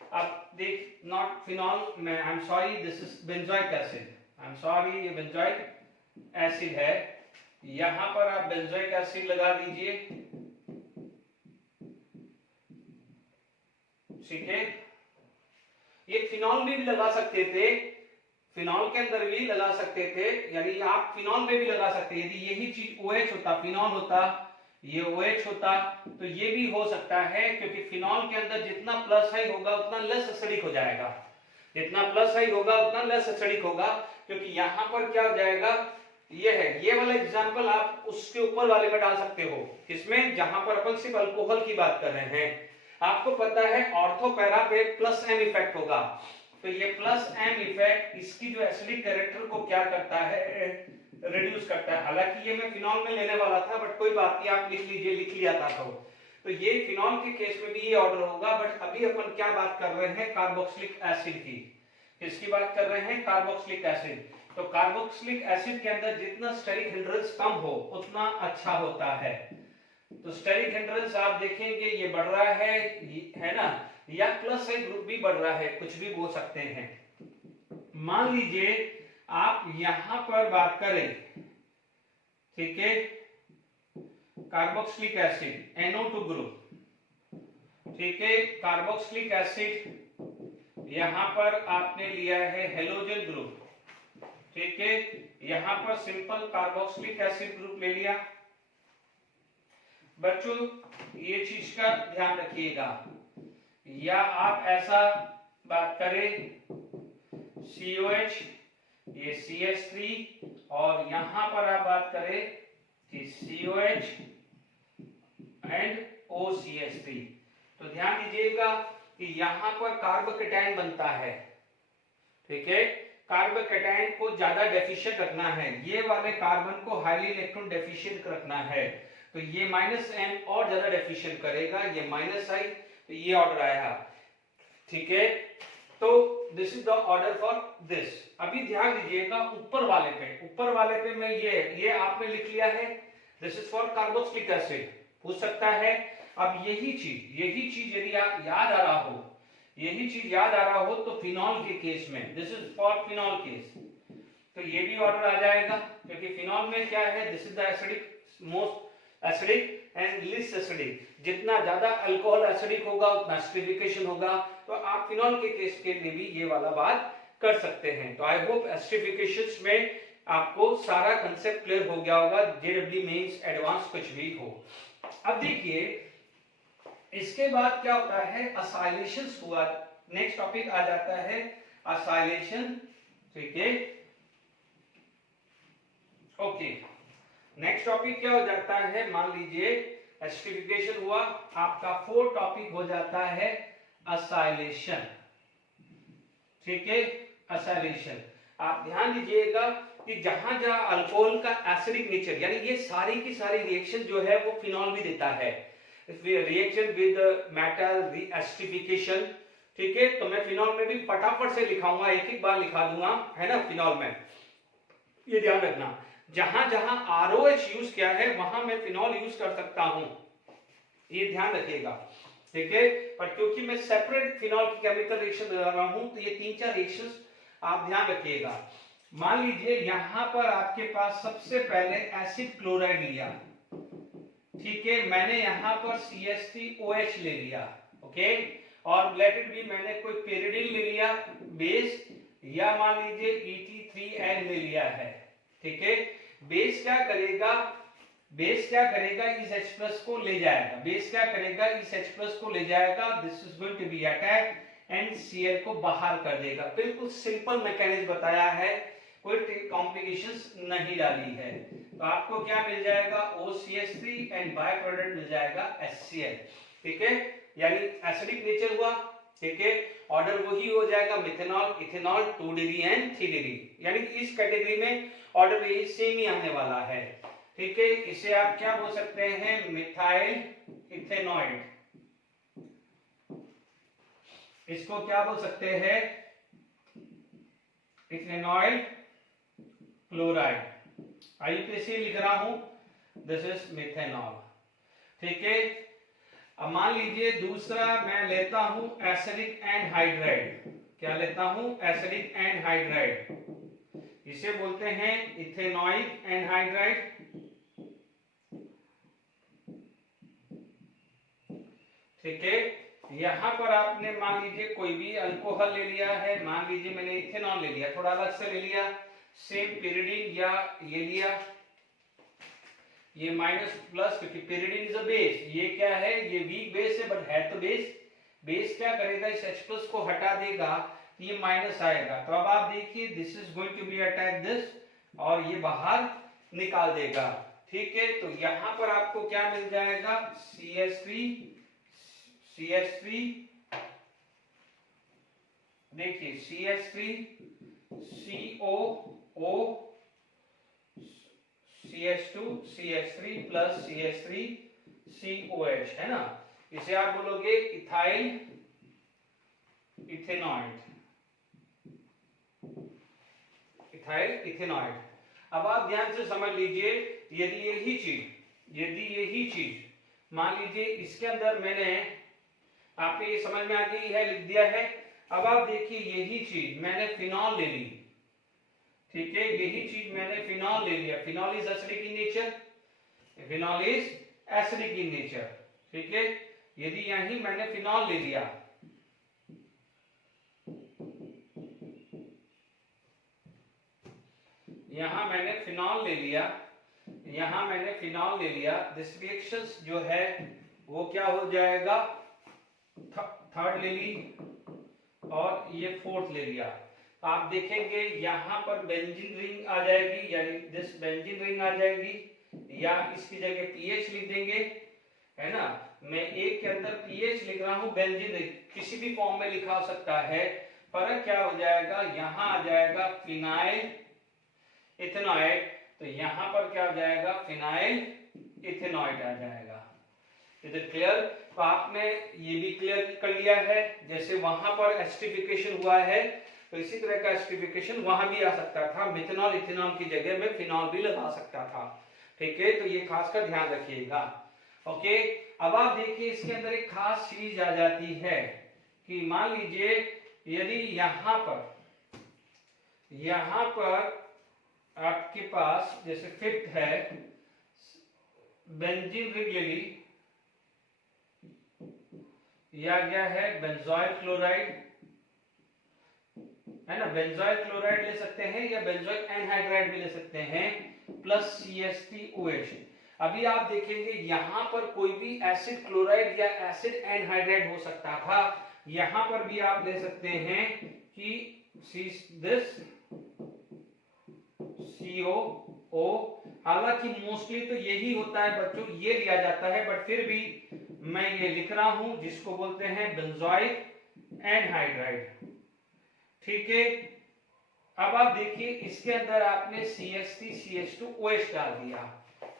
अब देख नॉट फिनॉल में, I am sorry this is benzoic acid, I am sorry ये बेंजोइक एसिड है, यहां पर आप बेंजोइक एसिड लगा दीजिए। ठीक है, ये फिनॉल में भी लगा सकते थे, फिनॉल के अंदर भी लगा सकते थे, यानी आप फिनॉल में भी लगा सकते, यदि यही चीज OH होता, फिनॉल होता, ये OH होता तो ये भी हो सकता है, क्योंकि फिनॉल के अंदर जितना प्लस आई होगा उतना लेस एसिडिक हो जाएगा, जितना प्लस आई होगा उतना लेस एसिडिक होगा, क्योंकि यहां पर क्या हो जाएगा, ये है, ये वाला एग्जांपल आप उसके ऊपर वाले में डाल सकते हो, किसमें, जहां पर अपन सिर्फ अल्कोहल की बात कर रहे हैं। आपको पता है ऑर्थो पैरा पे प्लस एम इफेक्ट होगा, तो ये प्लस एम इफेक्ट इसकी जो एसिडिक कैरेक्टर को क्या करता है, रिड्यूस करता है। हालांकि ये मैं फिनॉल में लेने वाला था, बट कोई बात नहीं, आप लिख लीजिए, लिख लिया था तो ये फिनॉल के केस में भी ये ऑर्डर होगा। बट अभी अपन क्या बात कर रहे हैं, कार्बोक्सिलिक एसिड की, किसकी बात कर रहे हैं, कार्बोक्सिलिक एसिड। तो कार्बोक्सिलिक एसिड के अंदर जितना स्टेरिक हिंड्रेंस कम हो उतना अच्छा होता है। तो स्टेरिक हिंड्रेंस आप देखेंगे ये बढ़ रहा है ना, या प्लस साइन ग्रुप भी बढ़ रहा है, कुछ भी बोल सकते हैं। मान लीजिए आप यहां पर बात करें, ठीक है, कार्बोक्सिलिक एसिड NO2 ग्रुप, ठीक है, कार्बोक्सिलिक एसिड यहाँ पर आपने लिया है हेलोजन ग्रुप, ठीक है, यहाँ पर सिंपल कार्बोक्सिलिक एसिड ग्रुप ले लिया। बच्चों ये चीज का ध्यान रखिएगा, या आप ऐसा बात करें COH, ये CH3, और यहां पर आप बात करें कि COH एंड OCH3। तो ध्यान दीजिएगा कि यहां पर कार्बोकेटायन बनता है, ठीक है, कार्बोकेटायन को ज्यादा डेफिशिएंट रखना है, ये वाले कार्बन को हाईली इलेक्ट्रॉन डेफिशिएंट रखना है, तो ये -M और ज्यादा डेफिशिएंट करेगा, ये -I, तो ये ऑर्डर आया, ठीक है। तो this is the order for this. अभी ध्यान दीजिएगा ऊपर वाले पे मैं ये आपने लिख लिया है, this is for carboxylic acid, पूछ सकता है। अब यही चीज यदि आप याद आ रहा हो तो फिनॉल के केस में, this is for phenol case, तो ये भी ऑर्डर आ जाएगा, क्योंकि फिनॉल में क्या है, this is the acidic, most acidic and list acidic, जितना ज्यादा अल्कोहल एसिडिक होगा उतना एसिडिफिकेशन होगा, तो आप फिनॉल के केस के लिए भी ये वाला बात कर सकते हैं। तो आई होप एसिडिफिकेशंस में आपको सारा कंसेप्ट क्लियर हो गया होगा, जेडब्ल्यू मेंस एडवांस कुछ भी हो। अब देखिए इसके बाद क्या होता है, असाइलेशंस हुआ, नेक्स्ट टॉपिक आ जाता है असाइलेशन, ठीक है, ओके। नेक्स्ट टॉपिक क्या हो जाता है, मान लीजिए एसिडिफिकेशन हुआ, आपका 4th टॉपिक हो जाता है असाइलेशन, ठीक है, असाइलेशन। आप ध्यान दीजिएगा कि जहां जहां अल्कोहल का एसिडिक नेचर, यानी ये सारी की सारी रिएक्शन जो है वो फिनॉल भी देता है, रिएक्शन विद मेटल रीएसिडिफिकेशन, ठीक है। तो मैं फिनॉल में भी फटाफट से लिखाऊंगा, एक बार लिखा दूंगा, है ना, फिनॉल में ये ध्यान रखना, जहां जहां ROH यूज किया है वहां मैं फिनॉल यूज कर सकता हूं, ये ध्यान रखिएगा, ठीक है। पर क्योंकि मैं सेपरेट फिनॉल की केमिकल रिएक्शन बता रहा हूं, तो ये 3-4 रिएक्शंस आप ध्यान रखिएगा। मान लीजिए यहां पर आपके पास सबसे पहले एसिड क्लोराइड लिया, ठीक है, मैंने यहां पर CH3OH ले लिया, ओके, और लेट इट बी मैंने कोई पेरिडिन ले लिया बेस, या मान लीजिए ET3N ले लिया है, ठीक है। बेस क्या करेगा, इस H+ को ले जाएगा, इस H+ को ले जाएगा, this is going to be attack and Cl को बाहर कर देगा। बिल्कुल सिंपल मैकेनिज्म बताया है, कोई कॉम्प्लिकेशंस नहीं डाली है। तो आपको क्या मिल जाएगा, OCH3 एंड बाय प्रोडक्ट मिल जाएगा HCl, ठीक है, यानी एसिडिक नेचर हुआ, ठीक है। ऑर्डर वही हो जाएगा methanol, ethanol 2 degree and 3 degree, यानी इस कैटेगरी में ऑर्डर यही सेम ही आने वाला है, ठीक है। इसे आप क्या बोल सकते हैं, मिथाइल इथेनॉइड, इसको क्या बोल सकते हैं, इथेनॉइल क्लोराइड, आइए तो इसे लिख रहा हूं, दिस इज मिथेनॉल, ठीक है। अब मान लीजिए दूसरा मैं लेता हूं एसिडिक एनहाइड्राइड, क्या लेता हूं, एसिडिक एनहाइड्राइड, इसे बोलते हैं इथेनॉइक एनहाइड्राइड, ठीक है। यहां पर आपने मान लीजिए कोई भी अल्कोहल ले लिया है, मान लीजिए मैंने इथेनॉल ले लिया, थोड़ा अलग से ले लिया, सेम पेरिडिन, या ये लिया, ये -+, क्योंकि पेरिडिन इज अ बेस, ये क्या है, ये वीक बेस है बट है तो बेस क्या करेगा, इस H+ को हटा देगा, तो ये माइनस आएगा। तो अब आप देखिए this is going to be attack this, और ये बाहर निकाल देगा, ठीक है। तो यहां पर आपको क्या मिल जाएगा, CH3, देखिए CH3, COO, CH2, CH3 plus CH3, COH, है ना, इसे आप बोलोगे इथाइल इथेनॉइड। अब आप ध्यान से समझ लीजिए, यदि यही चीज मान लीजिए इसके अंदर मैंने, आपको ये समझ में आ गई है, लिख दिया है। अब आप देखिए यही चीज मैंने फिनॉल ले ली, ठीक है, यही चीज मैंने फिनॉल ले लिया, phenol is acidic in nature, ठीक है। यदि यही मैंने फिनॉल ले लिया, यहाँ मैंने फिनॉल ले लिया, यहाँ मैंने फिनॉल ले लिया। दिस रिएक्शन जो है वो क्या हो जाएगा, थर्ड ले ली और ये फोर्थ ले लिया। आप देखेंगे यहाँ पर बेंजीन रिंग आ जाएगी, यानी दिस बेंजीन रिंग आ जाएगी, या इसकी जगह पीएच लिख देंगे, है ना। मैं एक के अंदर पीएच लिख रहा हूँ, बेंजीन रिंग किसी भी फॉर्म में लिखा हो सकता है। फर्क क्या हो जाएगा, यहाँ आ जाएगा फिनाइल इथेनॉइड, तो यहाँ पर क्या हो जाएगा, फिनाइल इथेनॉइड आ जाएगा। Is it clear? तो आपने ये भी क्लियर कर लिया है, जैसे वहां पर एसिडिफिकेशन हुआ है तो इसी तरह का एसिडिफिकेशन वहां भी आ सकता था। मिथेनॉल इथेनॉल की जगह में फिनॉल भी लगा सकता था। ठीक है, तो ये खासकर ध्यान रखिएगा। ओके, अब आप देखिए इसके अंदर एक खास चीज आ जाती है कि मान लीजिए यदि यहाँ पर आपके पास जैसे फिफ्थ है, बेंजीन रिंग ले ली, या क्या है, बेंजोइल क्लोराइड, है ना। बेंजोइल क्लोराइड ले सकते हैं या बेंजोइल एनहाइड्राइड भी ले सकते हैं, प्लस CH3OH। अभी आप देखेंगे यहां पर कोई भी एसिड क्लोराइड या एसिड एनहाइड्राइड हो सकता था, यहां पर भी आप ले सकते हैं कि दिस COO। हालांकि मोस्टली तो यही होता है बच्चों, ये लिया जाता है, बट फिर भी मैं ये लिख रहा हूं जिसको बोलते हैं बेंजोइल एनहाइड्राइड। ठीक है, अब आप देखिए इसके अंदर आपने CH3CH2OH डाल दिया।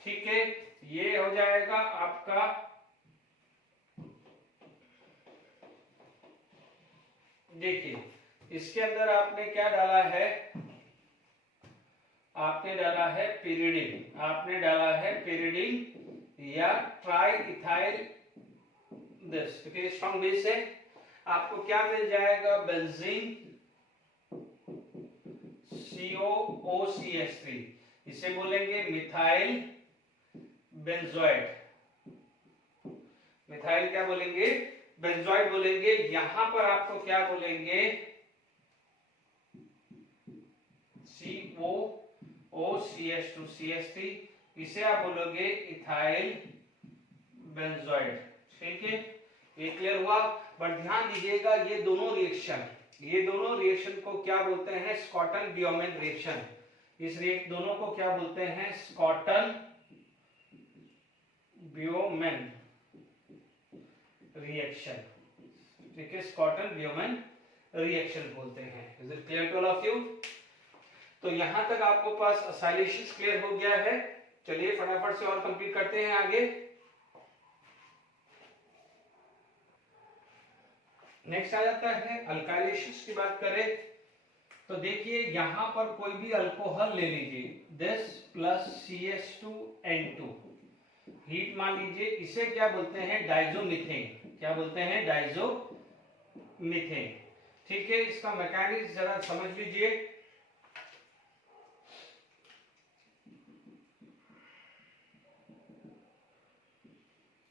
ठीक है, ये हो जाएगा आपका देखिए इसके अंदर आपने क्या डाला है, आपने डाला है pyridine, आपने डाला है pyridine या ट्राई इथाइल दिस, क्योंकि स्ट्रॉन्ग बेस है। आपको क्या मिल जाएगा, बेंजीन COOCH3, इसे बोलेंगे मिथाइल बेंजोइड। मिथाइल क्या बोलेंगे, बेंजोइड बोलेंगे। यहां पर आपको क्या बोलेंगे, COOCH2CH3, इसे आप बोलोगे इथाइल बेंजोइड। ठीक है, ये क्लियर हुआ। बट ध्यान दीजिएगा ये दोनों रिएक्शन को क्या बोलते हैं, स्कॉटन ब्योमेन रिएक्शन। इस दोनों को क्या बोलते हैं, स्कॉटन ब्योमेन रिएक्शन। ठीक है, स्कॉटन ब्योमेन रिएक्शन बोलते हैं। Is it clear to all of you? तो यहां तक आपको पास एसाइलेशन क्लियर हो गया है। चलिए फटाफट से और कंप्लीट करते हैं आगे। नेक्स्ट आ जाता है अल्काइलेशन की बात करें तो देखिए यहां पर कोई भी अल्कोहल ले लीजिए, दिस प्लस CH2N2, हीट मान लीजिए, इसे क्या बोलते हैं, डाइजोमीथेन। क्या बोलते हैं, डाइजोमीथेन। ठीक है, इसका मैकेनिज्म जरा समझ लीजिए।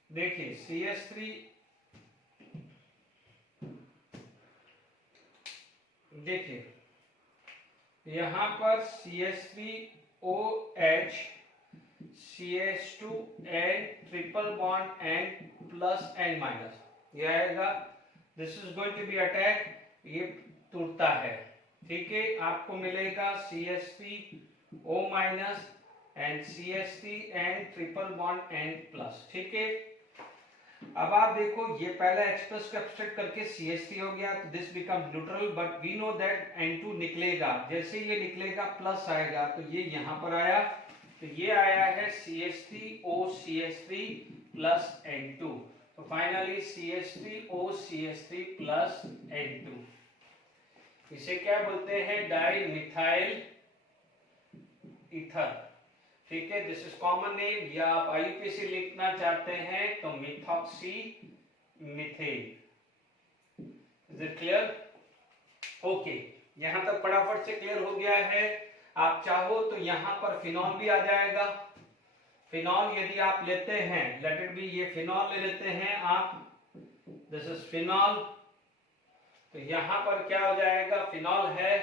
देखिए CH3, देखिए यहां पर CH3OH CH2N triple bond N plus N minus, ये आएगा। This is going to be attack, ये टूटता है। ठीक है, आपको मिलेगा CH3O minus and CH3N triple bond N plus. ठीक है, अब आप देखो ये पहला एक्सप्रेस को एब्स्ट्रैक्ट करके CH3 हो गया, तो this become neutral, but we know that N2 निकलेगा। जैसे ये निकलेगा प्लस आएगा, तो ये यहां पर आया, तो ये आया है CH3OCH3 प्लस N2, तो फाइनली CH3OCH3 प्लस N2। इसे क्या बोलते हैं, डाई मिथाइल ईथर। ठीक है, दिस इज कॉमन नेम, या आप IUPAC लिखना चाहते हैं तो methoxy methane. Is it clear? Okay, यहां तक फटाफट से क्लियर हो गया है। आप चाहो तो यहां पर फिनॉल भी आ जाएगा। फिनॉल यदि आप लेते हैं, लेट इट बी, ये फिनॉल ले लेते हैं आप, दिस इज फिनॉल, तो यहां पर क्या हो जाएगा, फिनॉल है,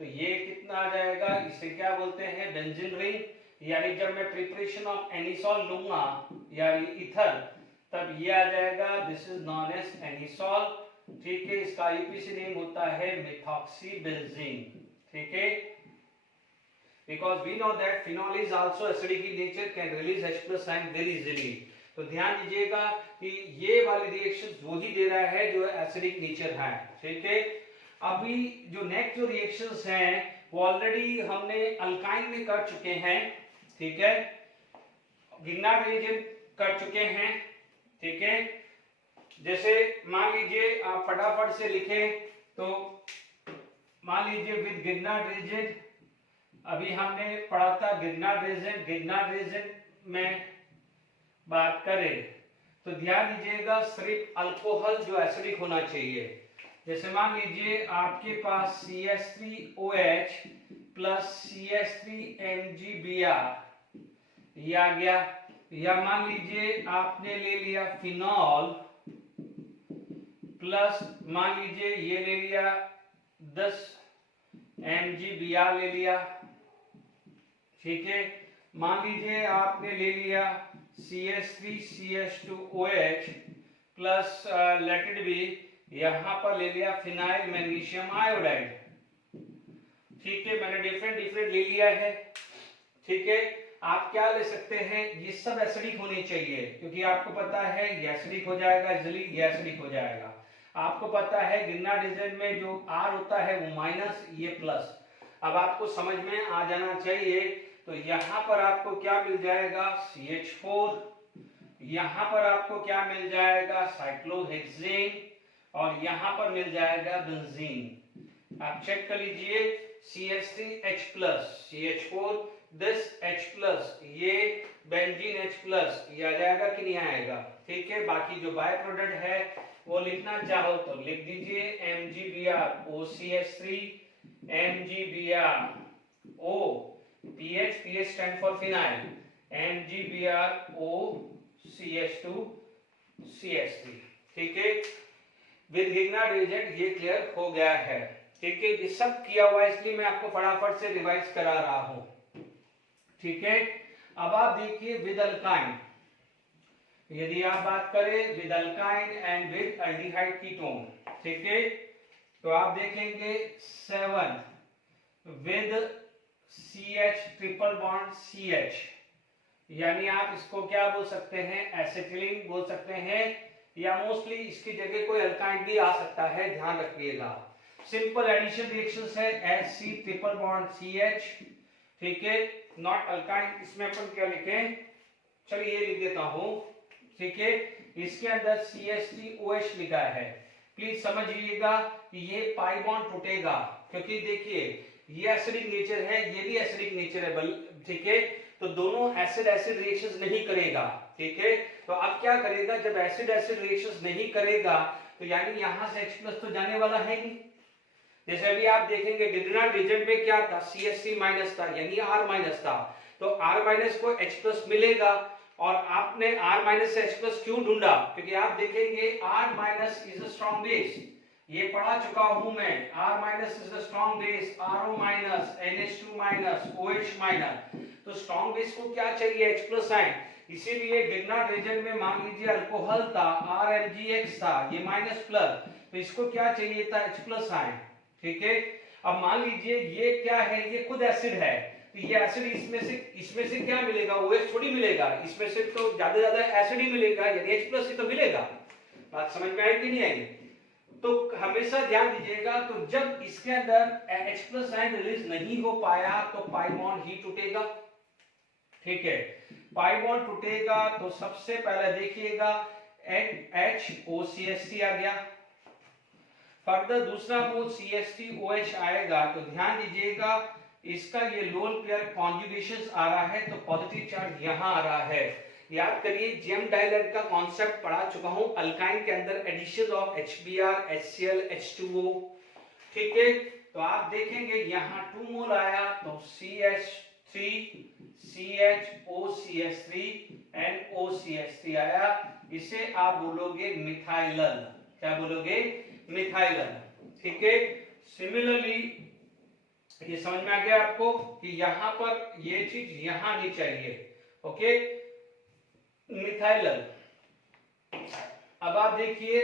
तो ये कितना आ जाएगा, इसे क्या बोलते हैं, बेंजीन रिंग। यानी जब मैं प्रिपरेशन ऑफ एनिसॉल लूंगा यानी ईथर, तब ये आ जाएगा, this is known as anisole. ठीक है, इसका आईयूपीएसी नेम होता है मेथॉक्सीबेंजीन। ठीक है, because we know that phenol is also acidic in nature, can release H plus ion very easily। तो ध्यान दीजिएगा कि ये वाली रिएक्शन वो ही दे रहा है जो एसिडिक नेचर है। ठीक है, अभी जो नेक्स्ट जो रिएक्शंस हैं वो ऑलरेडी हमने अल्काइन में कर चुके हैं। ठीक है, गिग्नार्ड रिएजेंट कर चुके हैं। ठीक है, जैसे मान लीजिए आप फटाफट से लिखें तो मान लीजिए विद गिग्नार्ड रिएजेंट, अभी हमने पढ़ा था गिग्नार्ड रिएजेंट। गिग्नार्ड रिएजेंट में बात करें तो ध्यान दीजिएगा सिर्फ अल्कोहल जो एसिडिक होना चाहिए। जैसे मान लीजिए आपके पास CH3OH प्लस CH3MgBr ये आ गया, या मान लीजिए आपने ले लिया फिनॉल प्लस मान लीजिए ये ले लिया 10 MgBr ले लिया। ठीक है, मान लीजिए आपने ले लिया CH3CH2OH plus let it be यहां पर ले लिया फिनाइल मैग्नीशियम आयोडाइड। ठीक है, मैंने डिफरेंट ले लिया है। ठीक है, आप क्या ले सकते हैं, ये सब एसिडिक होने चाहिए क्योंकि आपको पता है ये एसिडिक हो जाएगा, इजीली ये एसिडिक हो जाएगा। आपको पता है गिग्नार्ड रिएजेंट में जो R होता है वो माइनस, ये प्लस। अब आपको समझ में आ जाना चाहिए। तो यहां पर आपको क्या मिल जाएगा, CH4, यहां पर आपको क्या मिल जाएगा, साइक्लोहेक्सेन, और यहां पर मिल जाएगा बेंजीन। आप चेक कर लीजिए, CH3H plus, CH4 this H plus, ये बेंजीन H प्लस, ये आ जाएगा कि नहीं आएगा। ठीक है, बाकी जो बाय प्रोडक्ट है वो लिखना चाहो तो लिख दीजिए MgBr OCH3 MgBr O PH stand for phenyl, MgBr OCH2 CH3। ठीक है, विद गिग्नार्ड रिएजेंट ये क्लियर हो गया है। ठीक है, ये सब किया हुआ है इसलिए मैं आपको फटाफट से रिवाइज करा रहा हूं। ठीक है, अब आप देखिए विद अल्काइन, यदि आप बात करें with alkyne and with aldehyde ketone. ठीक है, तो आप देखेंगे 7 with CH triple bond CH, यानी आप इसको क्या बोल सकते हैं, एसिटिलीन बोल सकते हैं, या मोस्टली इसकी जगह कोई अल्काइन भी आ सकता है, ध्यान रखिएगा। सिंपल एडिशन रिएक्शंस है, HC ट्रिपल बॉन्ड CH। ठीक है, नॉट अल्काइन। इसमें अपन क्या लिखें, चलिए ये लिख देता हूं। ठीक है, इसके अंदर CH3OH लिखा है। प्लीज समझिएगा कि ये पाई बॉन्ड टूटेगा क्योंकि देखिए ये एसिडिक नेचर है, ये भी एसिडिक नेचर है। ठीक है, तो दोनों एसिड एसिड रिएक्शंस नहीं करेगा। ठीक है, तो अब क्या करेगा, जब एसिड एसिड रिएक्शंस नहीं करेगा तो यानी यहां से H प्लस तो जाने वाला है नहीं। जैसे अभी आप देखेंगे गिग्नार्ड रिएजेंट में क्या था, CH3 माइनस था यानी R माइनस था, तो R माइनस को H प्लस मिलेगा। और आपने R माइनस से H प्लस क्यों ढूंढा, क्योंकि आप देखेंगे R minus is a strong base, ये पढ़ा चुका हूं मैं। R minus is a strong base, RO minus, NH2 minus, OH minus. तो स्ट्रॉन्ग बेस को क्या चाहिए, H प्लस आयन। इसीलिए गिग्नार्ड रिएजेंट में मान लीजिए अल्कोहल था, RMgX था, ये माइनस प्लस, तो इसको क्या चाहिए था, H प्लस आयन। ठीक है, अब मान लीजिए ये क्या है, ये खुद एसिड है, तो ये एसिड इसमें से क्या मिलेगा, OH थोड़ी मिलेगा, इसमें से तो ज्यादा एसिड ही मिलेगा, यानी H प्लस ही तो मिलेगा। बात समझ में आई कि नहीं आई। तो हमेशा ध्यान दीजिएगा, तो जब इसके अंदर H प्लस आयन रिलीज नहीं हो पाया तो पाई बॉन्ड ही टूटेगा। ठीक है, पाई बॉन्ड टूटेगा तो सबसे पहले देखिएगा HOCH3 आ गया, फर्दर दूसरा मोल CH3OH आएगा। तो ध्यान दीजिएगा इसका ये लोन पेयर कॉन्जुगेशन आ रहा है, तो पॉजिटिव चार्ज यहां आ रहा है। याद करिए जेम डाइलेट का कॉन्सेप्ट पढ़ा चुका हूं, अल्काइन के अंदर addition of HBr, HCl, H2O। ठीक है, तो आप देखेंगे यहां 2 मोल आया, तो CH3 CHOCH3 NOCH3 आया, इसे आप बोलोगे मिथाइलन। क्या बोलोगे, मिथाइलन। ठीक है, सिमिलरली ये समझ में आ गया आपको कि यहाँ पर ये चीज यहाँ नहीं चाहिए। ओके, मिथाइलल। अब आप देखिए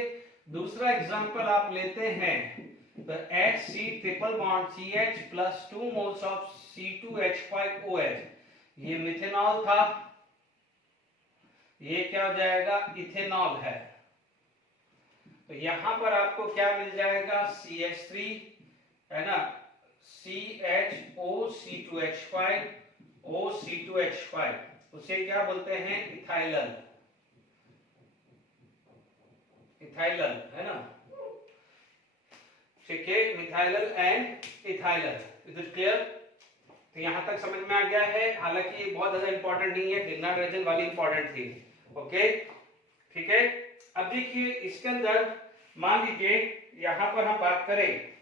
दूसरा एग्जांपल आप लेते हैं, तो HC triple bond CH plus 2 moles of C2H5OH, ये मिथेनॉल था, ये क्या हो जाएगा, इथेनॉल है। तो यहां पर आपको क्या मिल जाएगा, CH3 है ना, CHO C2H5 O C2H5, उसे क्या बोलते हैं, इथाइलल, इथाइलल है ना। ठीक है, मिथाइलल एंड इथाइलल, इज इट क्लियर? तो यहां तक समझ में आ गया है, हालांकि ये बहुत ज्यादा इंपॉर्टेंट नहीं है, डिनाइट्रोजन वाली इंपॉर्टेंट थी। ओके, ठीक है। अब देखिए इसके अंदर मान लीजिए यहां पर हम बात करें,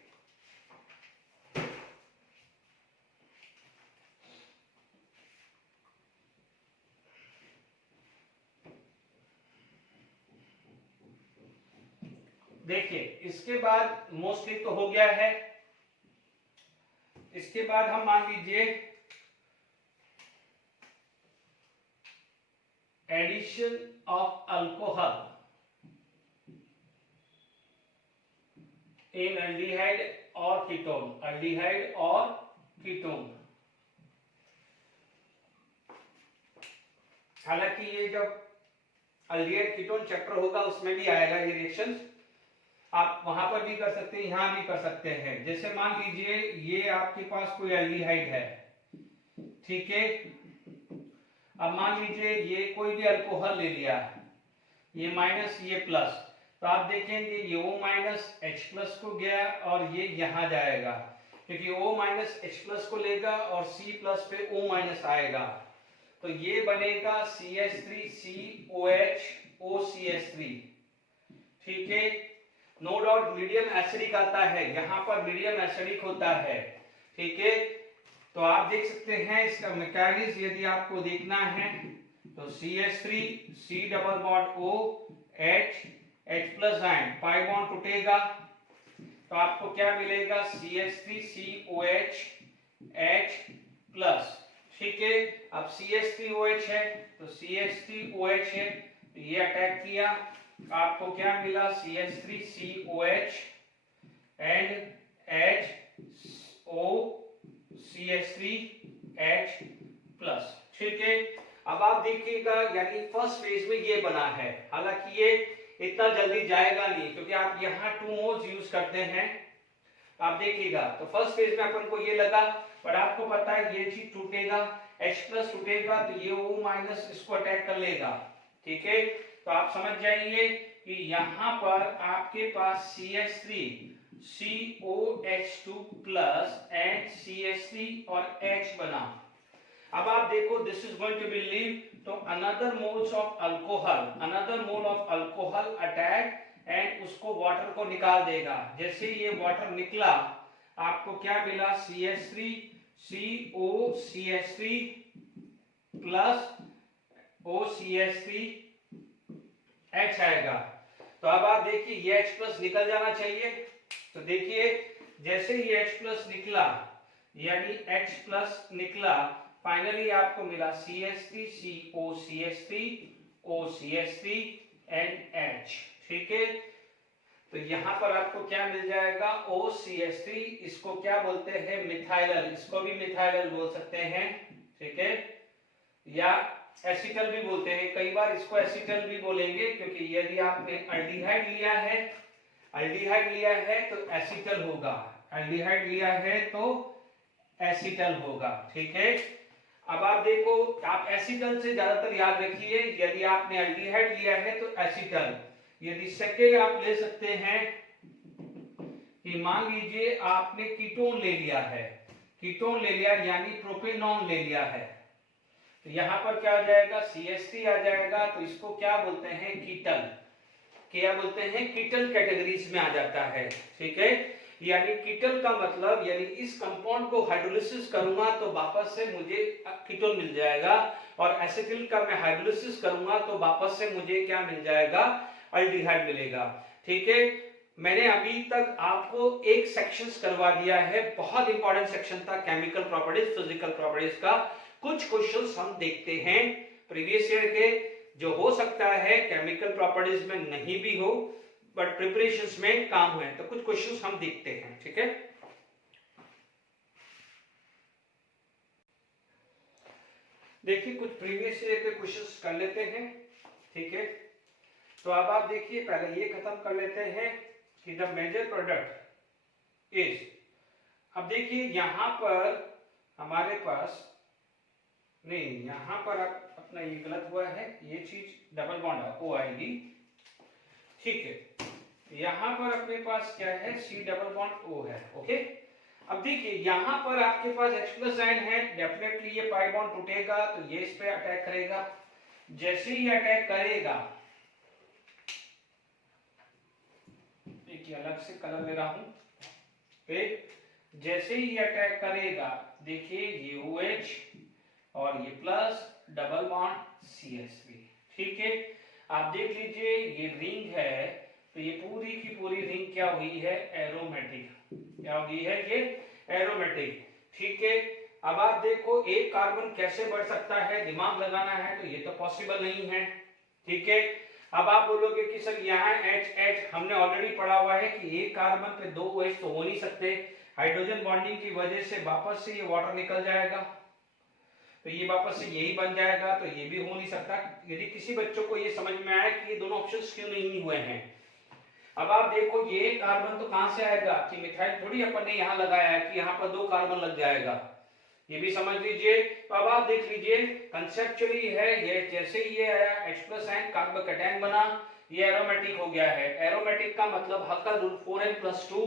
देखिए इसके बाद मोस्टली तो हो गया है, इसके बाद हम मान लीजिए addition of alcohol in aldehyde और कीटोन, अल्डिहाइड और कीटोन। हालांकि ये जब अल्डिहाइड कीटोन चैप्टर होगा उसमें भी आएगा ये रिएक्शन, आप वहां पर भी कर सकते हैं, यहां भी कर सकते हैं। जैसे मान लीजिए ये आपके पास कोई एल्डिहाइड है, ठीक है, अब मान लीजिए ये कोई भी अल्कोहल ले लिया, ये माइनस ये प्लस, तो आप देखेंगे ये O माइनस H प्लस को गया और ये यहां जाएगा, क्योंकि O माइनस H प्लस को लेगा और C प्लस पे O माइनस आएगा, तो ये बनेगा CH3COH OCH3। ठीक है, नो डाउट मीडियम एसिडिक आता है, यहाँ पर मीडियम एसिडिक होता है। ठीक है, तो आप देख सकते हैं इसका मैकेनिज्म यदि आपको देखना है तो CH3 C double bond O H H plus ion pi bond टूटेगा, तो आपको क्या मिलेगा, CH3COH H प्लस। ठीक है, अब CH3OH है तो CH3OH है, तो ये अटैक किया, आपको क्या मिला, CH3COH एंड HOCH3H प्लस। ठीक है, अब आप देखिएगा यानी फर्स्ट फेज में ये बना है, हालांकि ये इतना जल्दी जाएगा नहीं क्योंकि आप यहाँ 2 मोल्स यूज करते हैं, आप देखिएगा। तो फर्स्ट फेज में अपन को ये लगा, पर आपको पता है ये चीज टूटेगा, H प्लस टूटेगा तो ये O माइनस इसको अटैक कर लेगा। ठीक है, तो आप समझ जाइए कि यहां पर आपके पास CH3 COH2 plus and CH3 और H बना। अब आप देखो this is going to be leave, तो another moles of alcohol, another mole of alcohol attack and उसको वाटर को निकाल देगा। जैसे ये वाटर निकला आपको क्या मिला, CH3 COCH3 plus OCH3 H आएगा। तो अब आप देखिए ये H प्लस निकल जाना चाहिए, तो देखिए जैसे ही H प्लस निकला यानी H प्लस निकला, फाइनली आपको मिला CH3 COCH3 OCH3 and H। ठीक है, तो यहां पर आपको क्या मिल जाएगा, OCH3, इसको क्या बोलते हैं, मिथाइलल, इसको भी मिथाइलल बोल सकते हैं। ठीक है, या एसिटल भी बोलते हैं, कई बार इसको एसिटल भी बोलेंगे, क्योंकि यदि आपने अल्डिहाइड लिया है, अल्डिहाइड लिया है तो एसिटल होगा, अल्डिहाइड लिया है तो एसिटल होगा। ठीक है, अब आप देखो, आप एसिटल से ज्यादातर याद रखिए, यदि आपने अल्डिहाइड लिया है तो एसिटल। यदि सेकेंड आप ले सकते हैं कि मान लीजिए आपने कीटोन ले लिया है, कीटोन ले लिया यानी प्रोपेनॉन ले लिया है, तो यहां पर क्या आ जाएगा, CH3 आ जाएगा, तो इसको क्या बोलते हैं, कीटल, क्या बोलते हैं, कीटल कैटेगरीज में आ जाता है। ठीक है, यानी कीटल का मतलब यानी इस कंपाउंड को हाइड्रोलिसिस करूंगा तो वापस से मुझे कीटोन मिल जाएगा, और एसिटिल का मैं हाइड्रोलिसिस करूंगा तो वापस से मुझे क्या मिल जाएगा, अल्डिहाइड मिलेगा। ठीक है, मैंने अभी तक आपको एक सेक्शंस करवा दिया है, बहुत इंपॉर्टेंट सेक्शन था केमिकल प्रॉपर्टीज, फिजिकल प्रॉपर्टीज का। कुछ क्वेश्चंस हम देखते हैं प्रीवियस ईयर के, जो हो सकता है केमिकल प्रॉपर्टीज में नहीं भी हो बट प्रिपरेशंस में काम हुए, तो कुछ क्वेश्चंस हम देखते हैं, ठीक है। देखिए कुछ प्रीवियस ईयर के क्वेश्चंस कर लेते हैं, ठीक है। तो अब आप देखिए, पहले ये खत्म कर लेते हैं कि द मेजर प्रोडक्ट इज, अब देखिए यहां पर हमारे पास नहीं, यहां पर अपना ये गलत हुआ है, ये चीज डबल बॉन्ड OID, ठीक है। यहां पर अपने पास क्या है, C डबल बॉन्ड O है, ओके। अब देखिए यहां पर आपके पास H+ साइन है, डेफिनेटली ये पाई बॉन्ड टूटेगा तो ये इस पे अटैक करेगा। जैसे ही अटैक करेगा, देखिए अलग से कलर ले रहा हूं, जैसे ही अटैक करेगा देखिए ये OH और ये प्लस डबल बॉन्ड CH3, ठीक है। आप देख लीजिए ये रिंग है, तो ये पूरी की पूरी रिंग क्या हुई है, एरोमेटिक, क्या हुई है ये, एरोमेटिक, ठीक है। अब आप देखो एक कार्बन कैसे बढ़ सकता है, दिमाग लगाना है, तो ये तो पॉसिबल नहीं है, ठीक है। अब आप बोलोगे कि सर यहाँ H हमने ऑलरेडी पढ़ा हुआ है कि एक कार्बन पे 2 OH तो हो नहीं सकते, हाइड्रोजन बॉन्डिंग की वजह से वापस से ये वाटर निकल जाएगा, तो ये वापस से यही बन जाएगा, तो ये भी हो नहीं सकता। यदि किसी बच्चों को ये समझ में आए कि ये दोनों ऑप्शंस क्यों नहीं हुए हैं, अब आप देखो ये कार्बन तो कहां से आएगा, कि मिथाइल थोड़ी अपन ने यहां लगाया है कि यहां पर 2 कार्बन लग जाएगा, ये भी समझ लीजिए। तो अब आप देख लीजिए कंसेप्चुअली है, ये जैसे ही ये आया H+ आयन कार्बोकैटायन बना, ये एरोमेटिक हो गया है। एरोमेटिक का मतलब हक्का रूल 4n+2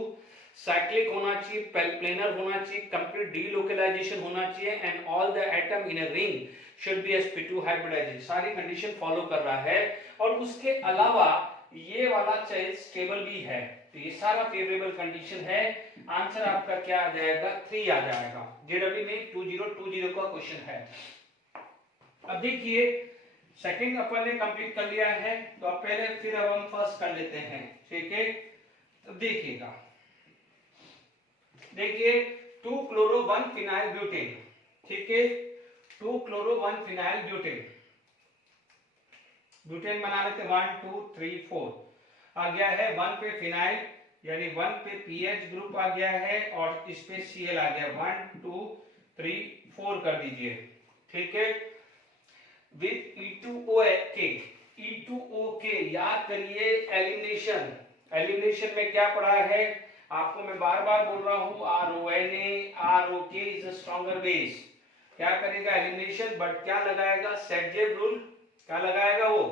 साइक्लिक होना चाहिए, प्लेनर होना चाहिए, कंप्लीट डीलोकलाइजेशन होना चाहिए, and all the atom in a ring should be sp2 hybridization, सारी कंडीशन फॉलो कर रहा है। और उसके अलावा ये वाला चाइल्ड स्टेबल भी है, तो ये सारा फेवरेबल कंडीशन है। आंसर आपका क्या आ जाएगा, 3 आ जाएगा। जेडब्ल्यू में 2020 का क्वेश्चन है। अब देखिए सेकंड अपन ने कंप्लीट कर लिया है, तो अब पहले फिर अब हम फर्स्ट कर लेते हैं, ठीक है। तो देखिएगा, देखिए 2-chloro-1-phenyl ब्यूटेन, ठीक है, 2-chloro-1-phenyl ब्यूटेन बना लेते, 1 2 3 4 आ गया है, 1 पे फिनाइल यानी 1 पे पीएच ग्रुप आ गया है और इस पे Cl आ गया, 1 2 3 4 कर दीजिए, ठीक है। विद E2OK याद करिए एलिमिनेशन, एलिमिनेशन में क्या पढ़ा है आपको, मैं बार बार बोल रहा हूं, RONA ROK is a stronger base, क्या करेगा एलिमिनेशन, बट क्या लगाएगा, सेट-जेब रूल, क्या लगाएगा वो,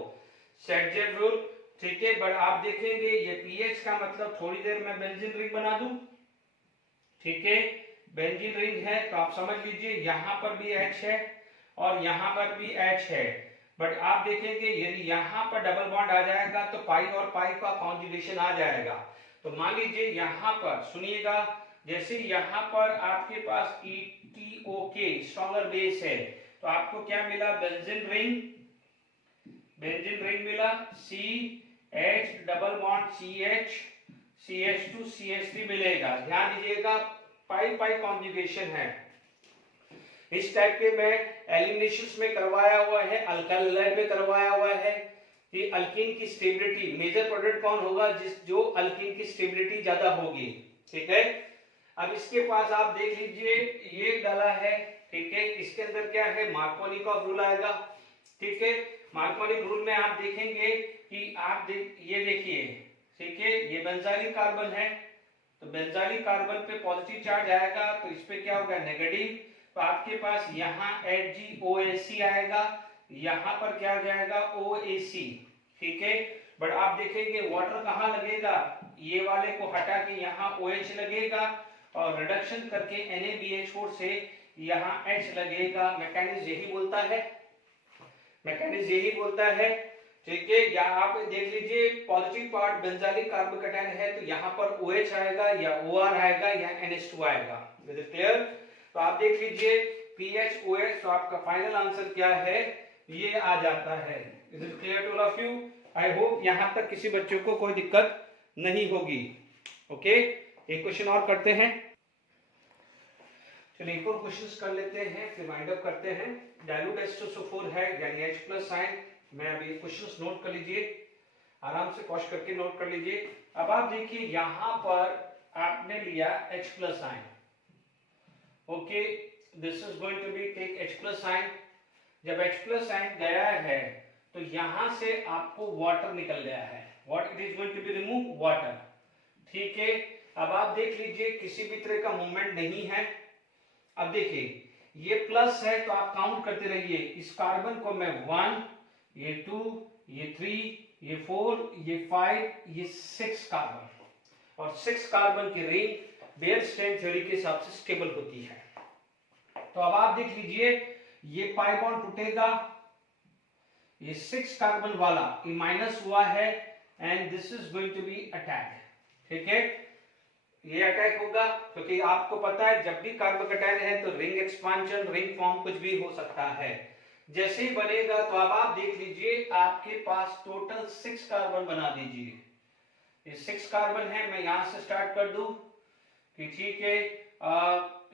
सेट-जेब रूल, ठीक है। बट आप देखेंगे ये पीएच का मतलब थोड़ी देर में बेंजीन रिंग बना दूं, ठीक है, बेंजीन रिंग है, तो आप समझ लीजिए यहां पर भी H है और यहां पर भी H है। बट आप देखेंगे यदि यहां पर डबल बॉन्ड आ जाएगा तो पाई और पाई का कॉन्जुगेशन आ जाएगा। तो मान लीजिए यहां पर सुनिएगा, जैसे यहां पर आपके पास ETOK स्ट्रॉन्गर बेस है, तो आपको क्या मिला, बेंजीन रिंग, बेंजीन रिंग मिला, CH double bond CH CH2 CH3 मिलेगा। ध्यान दीजिएगा पाई पाई कॉन्जुगेशन है। इस टाइप के मैं एलिमिनेशंस में करवाया हुआ है, अल्काइल हैलाइड में करवाया हुआ है कि अल्कीन की स्टेबिलिटी, मेजर प्रोडक्ट कौन होगा, जो अल्कीन की स्टेबिलिटी ज्यादा होगी, ठीक है। अब इसके पास आप देख लीजिए ये डाला है, ठीक है, इसके अंदर क्या है, मार्कोनिकॉफ रूल आएगा, ठीक है। मार्कोनिक रूल में आप देखेंगे कि ये देखिए, ठीक है, ये बेंजाइलिक कार्बन है, तो बेंजाइलिक कार्बन पे पॉजिटिव चार्ज आएगा, तो इस पे क्या होगा, नेगेटिव, तो आपके पास यहाँ HgOAc आएगा, यहाँ पर क्या जाएगा OAc, ठीक है। बट आप देखेंगे वाटर कहाँ लगेगा, ये वाले को हटा के यहाँ OH लगेगा और रिडक्शन करके NaBH4 से यहाँ H लगेगा। मैकेनिज्म यही बोलता है, मैकेनिज्म यही बोलता है, ठीक है। यहाँ आप देख लीजिए पॉजिटिव पार्ट बेंजाइलिक कार्बोकैटायन है, तो यहाँ पर OH आएगा या OR आएगा या NH2 आएगा। Is it clear? तो आप देख लीजिए PHOH, तो आपका फाइनल आंसर क्या है, ये आ जाता है। Is it clear to all of you? I hope यहाँ तक किसी बच्चों को कोई दिक्कत नहीं होगी। ओके, एक क्वेश्चन और करते हैं। चलिए एक और क्वेश्चन कर लेते हैं, फिर वाइंड अप करते हैं। डाइल्यूट H2SO4 है यानी H+ साइन। मैं अभी क्वेश्चंस नोट कर लीजिए, आराम से पॉज करके नोट कर लीजिए। अब आप देखिए यहां पर आपने लिया H+ sign. Okay, this is going to be take H+ sign. जब H+ साइन गया है तो यहां से आपको वाटर निकल गया है। What it is going to be remove? Water. ठीक है, अब आप देख लीजिए किसी भी तरह का मूवमेंट नहीं है। अब देखिए ये प्लस है तो आप काउंट करते रहिए। इस कार्बन को मैं 1, ये 2, ये 3, ये 4, ये 5, ये 6 कार्बन, और 6 कार्बन की रिंग बेयर स्ट्रेन थ्योरी के हिसाब से स्टेबल होती है। तो अब आप देख लीजिए ये पाई बॉन्ड टूटेगा, ये 6 कार्बन वाला ये माइनस हुआ है and this is going to be attack. ठीक है, ये अटैक होगा क्योंकि आपको पता है जब भी कार्बोकैटायन है तो रिंग एक्सपांशन, रिंग फॉर्म कुछ भी हो सकता है। जैसे ही बनेगा तो अब आप देख लीजिए आपके पास टोटल 6 कार्बन बना दीजिए। ये 6 कार्बन है, मैं यहां से स्टार्ट कर दूं कि ठीक है,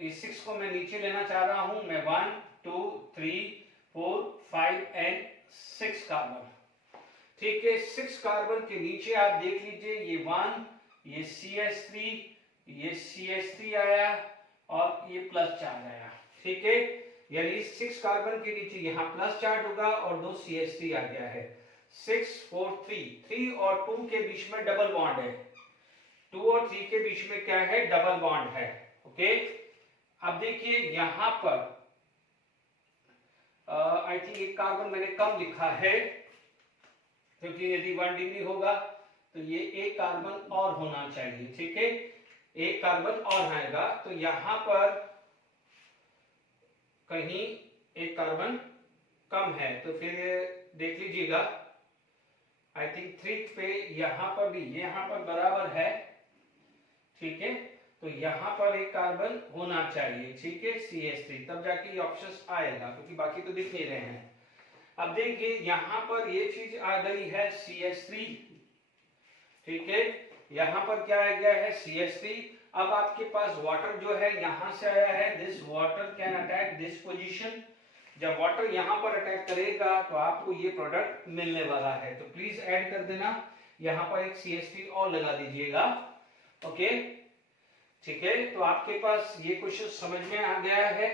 इस 6 को मैं नीचे लेना चाह रहा हूं। मैं 1, 2, 3, 4, 5 एंड 6 कार्बन। ठीक है, 6 कार्बन के नीचे आप देख लीजिए ये 1, ये CH3, ये CH3 आया और ये प्लस चार्ज आया। ठीक है, यानी 6 कार्बन के नीचे यहाँ प्लस चार्ज होगा और 2 CH3 आ गया है। 6, 4, 3 और 2 के बीच में डबल बॉन्ड है। 2 और 3 के बीच में क्या है? डबल बॉन्ड है। ओके, अब देखिए यहां पर आई थिंक एक कार्बन मैंने कम लिखा है क्योंकि यदि 1 डिग्री होगा तो ये एक कार्बन और होना चाहिए। ठीक है, एक कार्बन और आएगा तो यहां पर कहीं एक कार्बन कम है तो फिर देख लीजिएगा। आई थिंक 3 पे यहां पर भी, यहां पर बराबर है। ठीक है, तो यहां पर एक कार्बन होना चाहिए। ठीक है, CH3, तब जाके ये ऑप्शन आएगा क्योंकि बाकी तो दिख नहीं रहे हैं। अब देखिए यहां पर ये चीज आ गई है CH3। ठीक है, यहां पर क्या आ गया है? CH3। अब आपके पास वाटर जो है यहां से आया है, this water can attack this position. जब वाटर यहां पर अटैक करेगा तो आपको ये प्रोडक्ट मिलने वाला है। तो प्लीज ऐड कर देना, यहां पर एक CH3 और लगा दीजिएगा। ओके, ठीक है, तो आपके पास ये क्वेश्चन समझ में आ गया है।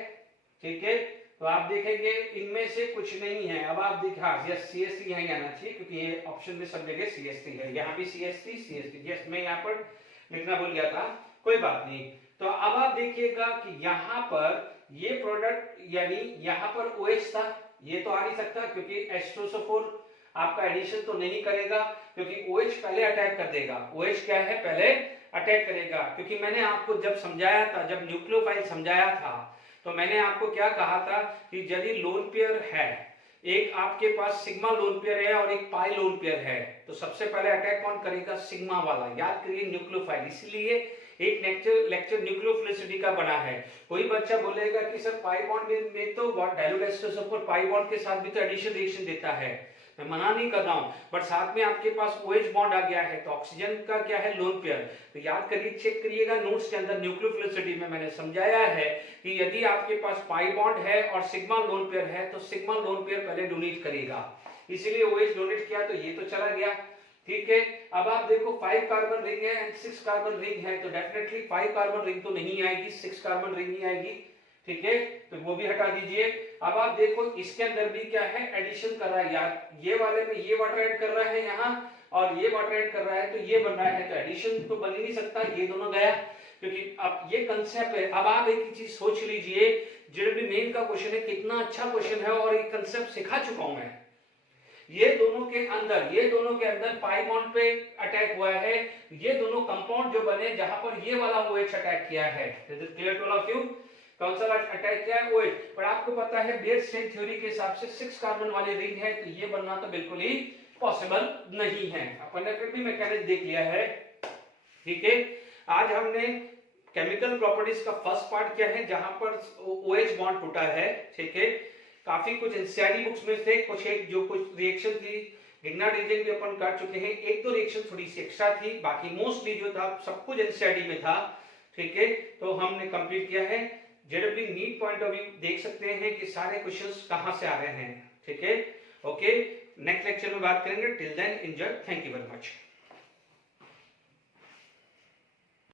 ठीक है, तो आप देखेंगे इनमें से कुछ नहीं है। अब आप देख, हाँ यस CH3 यहीं आना चाहिए क्योंकि ये ऑप्शन में सब जगह CH3 है। यहाँ भी CH3 यस, मैं यहाँ पर लिखना भूल गया था, कोई बात नहीं। तो अब आप देखिएगा कि यहाँ पर ये प्रोडक्ट यानी यहाँ पर OH था, ये तो आ नहीं सकता क्योंकि H2SO4 आपका एडिशन तो नहीं करेगा क्योंकि OH पहले अटैक कर देगा। OH क्या है? पहले अटैक करेगा। क्योंकि मैंने आपको जब समझाया था, जब न्यूक्लियोफाइल समझाया था, तो मैंने आपको क्या कहा था कि यदि लोन पेयर है, एक आपके पास सिग्मा लोन पेयर है और एक पाई लोन पेयर है, तो सबसे पहले अटैक कौन करेगा? सिग्मा वाला। याद करिए न्यूक्लियोफाइल, इसलिए एक लेक्चर न्यूक्लियोफिलिसिटी का बना है। कोई बच्चा बोलेगा कि सर पाई बॉन्ड में तो डाइल्यूट H2SO4 पाई बॉन्ड के साथ भी तो एडिशन रिएक्शन देता है। मैं मना नहीं कर रहा हूं, बट साथ में आपके पास OH बॉन्ड आ गया है तो ऑक्सीजन का क्या है? Lone pair. तो याद करिए, चेक करिएगा नोट्स के अंदर, न्यूक्लियोफिलिसिटी में मैंने समझाया है कि यदि आपके पास पाई बॉन्ड है और सिग्मा लोन पेयर है तो सिग्मा लोन पेयर पहले डोनेट करेगा, इसीलिए OH डोनेट किया तो ये तो चला गया। ठीक है, अब आप देखो 5 कार्बन रिंग है एंड 6 कार्बन रिंग है तो डेफिनेटली 5 कार्बन रिंग तो नहीं आएगी, 6 कार्बन रिंग ही आएगी। ठीक है, तो वो भी हटा दीजिए। अब आप देखो इसके अंदर भी क्या है? एडिशन कर रहा है। यार ये वाले में ये वाटर ऐड कर रहा है यहाँ और ये वाटर ऐड कर रहा है तो ये बन रहा है, तो एडिशन तो बन ही नहीं सकता, ये दोनों गया क्योंकि अब ये कंसेप्ट है। अब आप एक चीज सोच लीजिए, जीआरडी मेन का क्वेश्चन है, कितना अच्छा क्वेश्चन है और एक कंसेप्ट सिखा चुका हूं मैं। ये दोनों के अंदर पाई बॉन्ड पे अटैक हुआ है, ये दोनों कंपाउंड जो बने जहां पर ये वाला OH अटैक किया है। Is it clear to all of you? कौन सा अटैक किया है? OH। पर आपको पता है बेयर स्ट्रेन थ्योरी के हिसाब से 6 कार्बन वाली रिंग है तो ये बनना तो बिल्कुल ही पॉसिबल नहीं है। अपन ने फिर भी मैकेनिज्म देख लिया है। ठीक है, आज हमने केमिकल प्रॉपर्टीज का फर्स्ट पार्ट क्या है जहां पर OH बॉन्ड टूटा है। ठीक है, काफी कुछ एनसीईआरटी बुक्स में थे, कुछ एक जो कुछ रिएक्शन थी गिगनार्ड रीजन भी अपन कर चुके हैं, एक दो रिएक्शन थोड़ी सी एक्स्ट्रा थी, बाकी मोस्टली जो था सब कुछ एनसीईआरटी में था। ठीक है, तो हमने कंप्लीट किया है। JW NEET point of view देख सकते हैं कि सारे क्वेश्चंस कहां से आ रहे हैं। ठीक है, ओके, नेक्स्ट लेक्चर में बात करेंगे। Till then enjoy, thank you very much.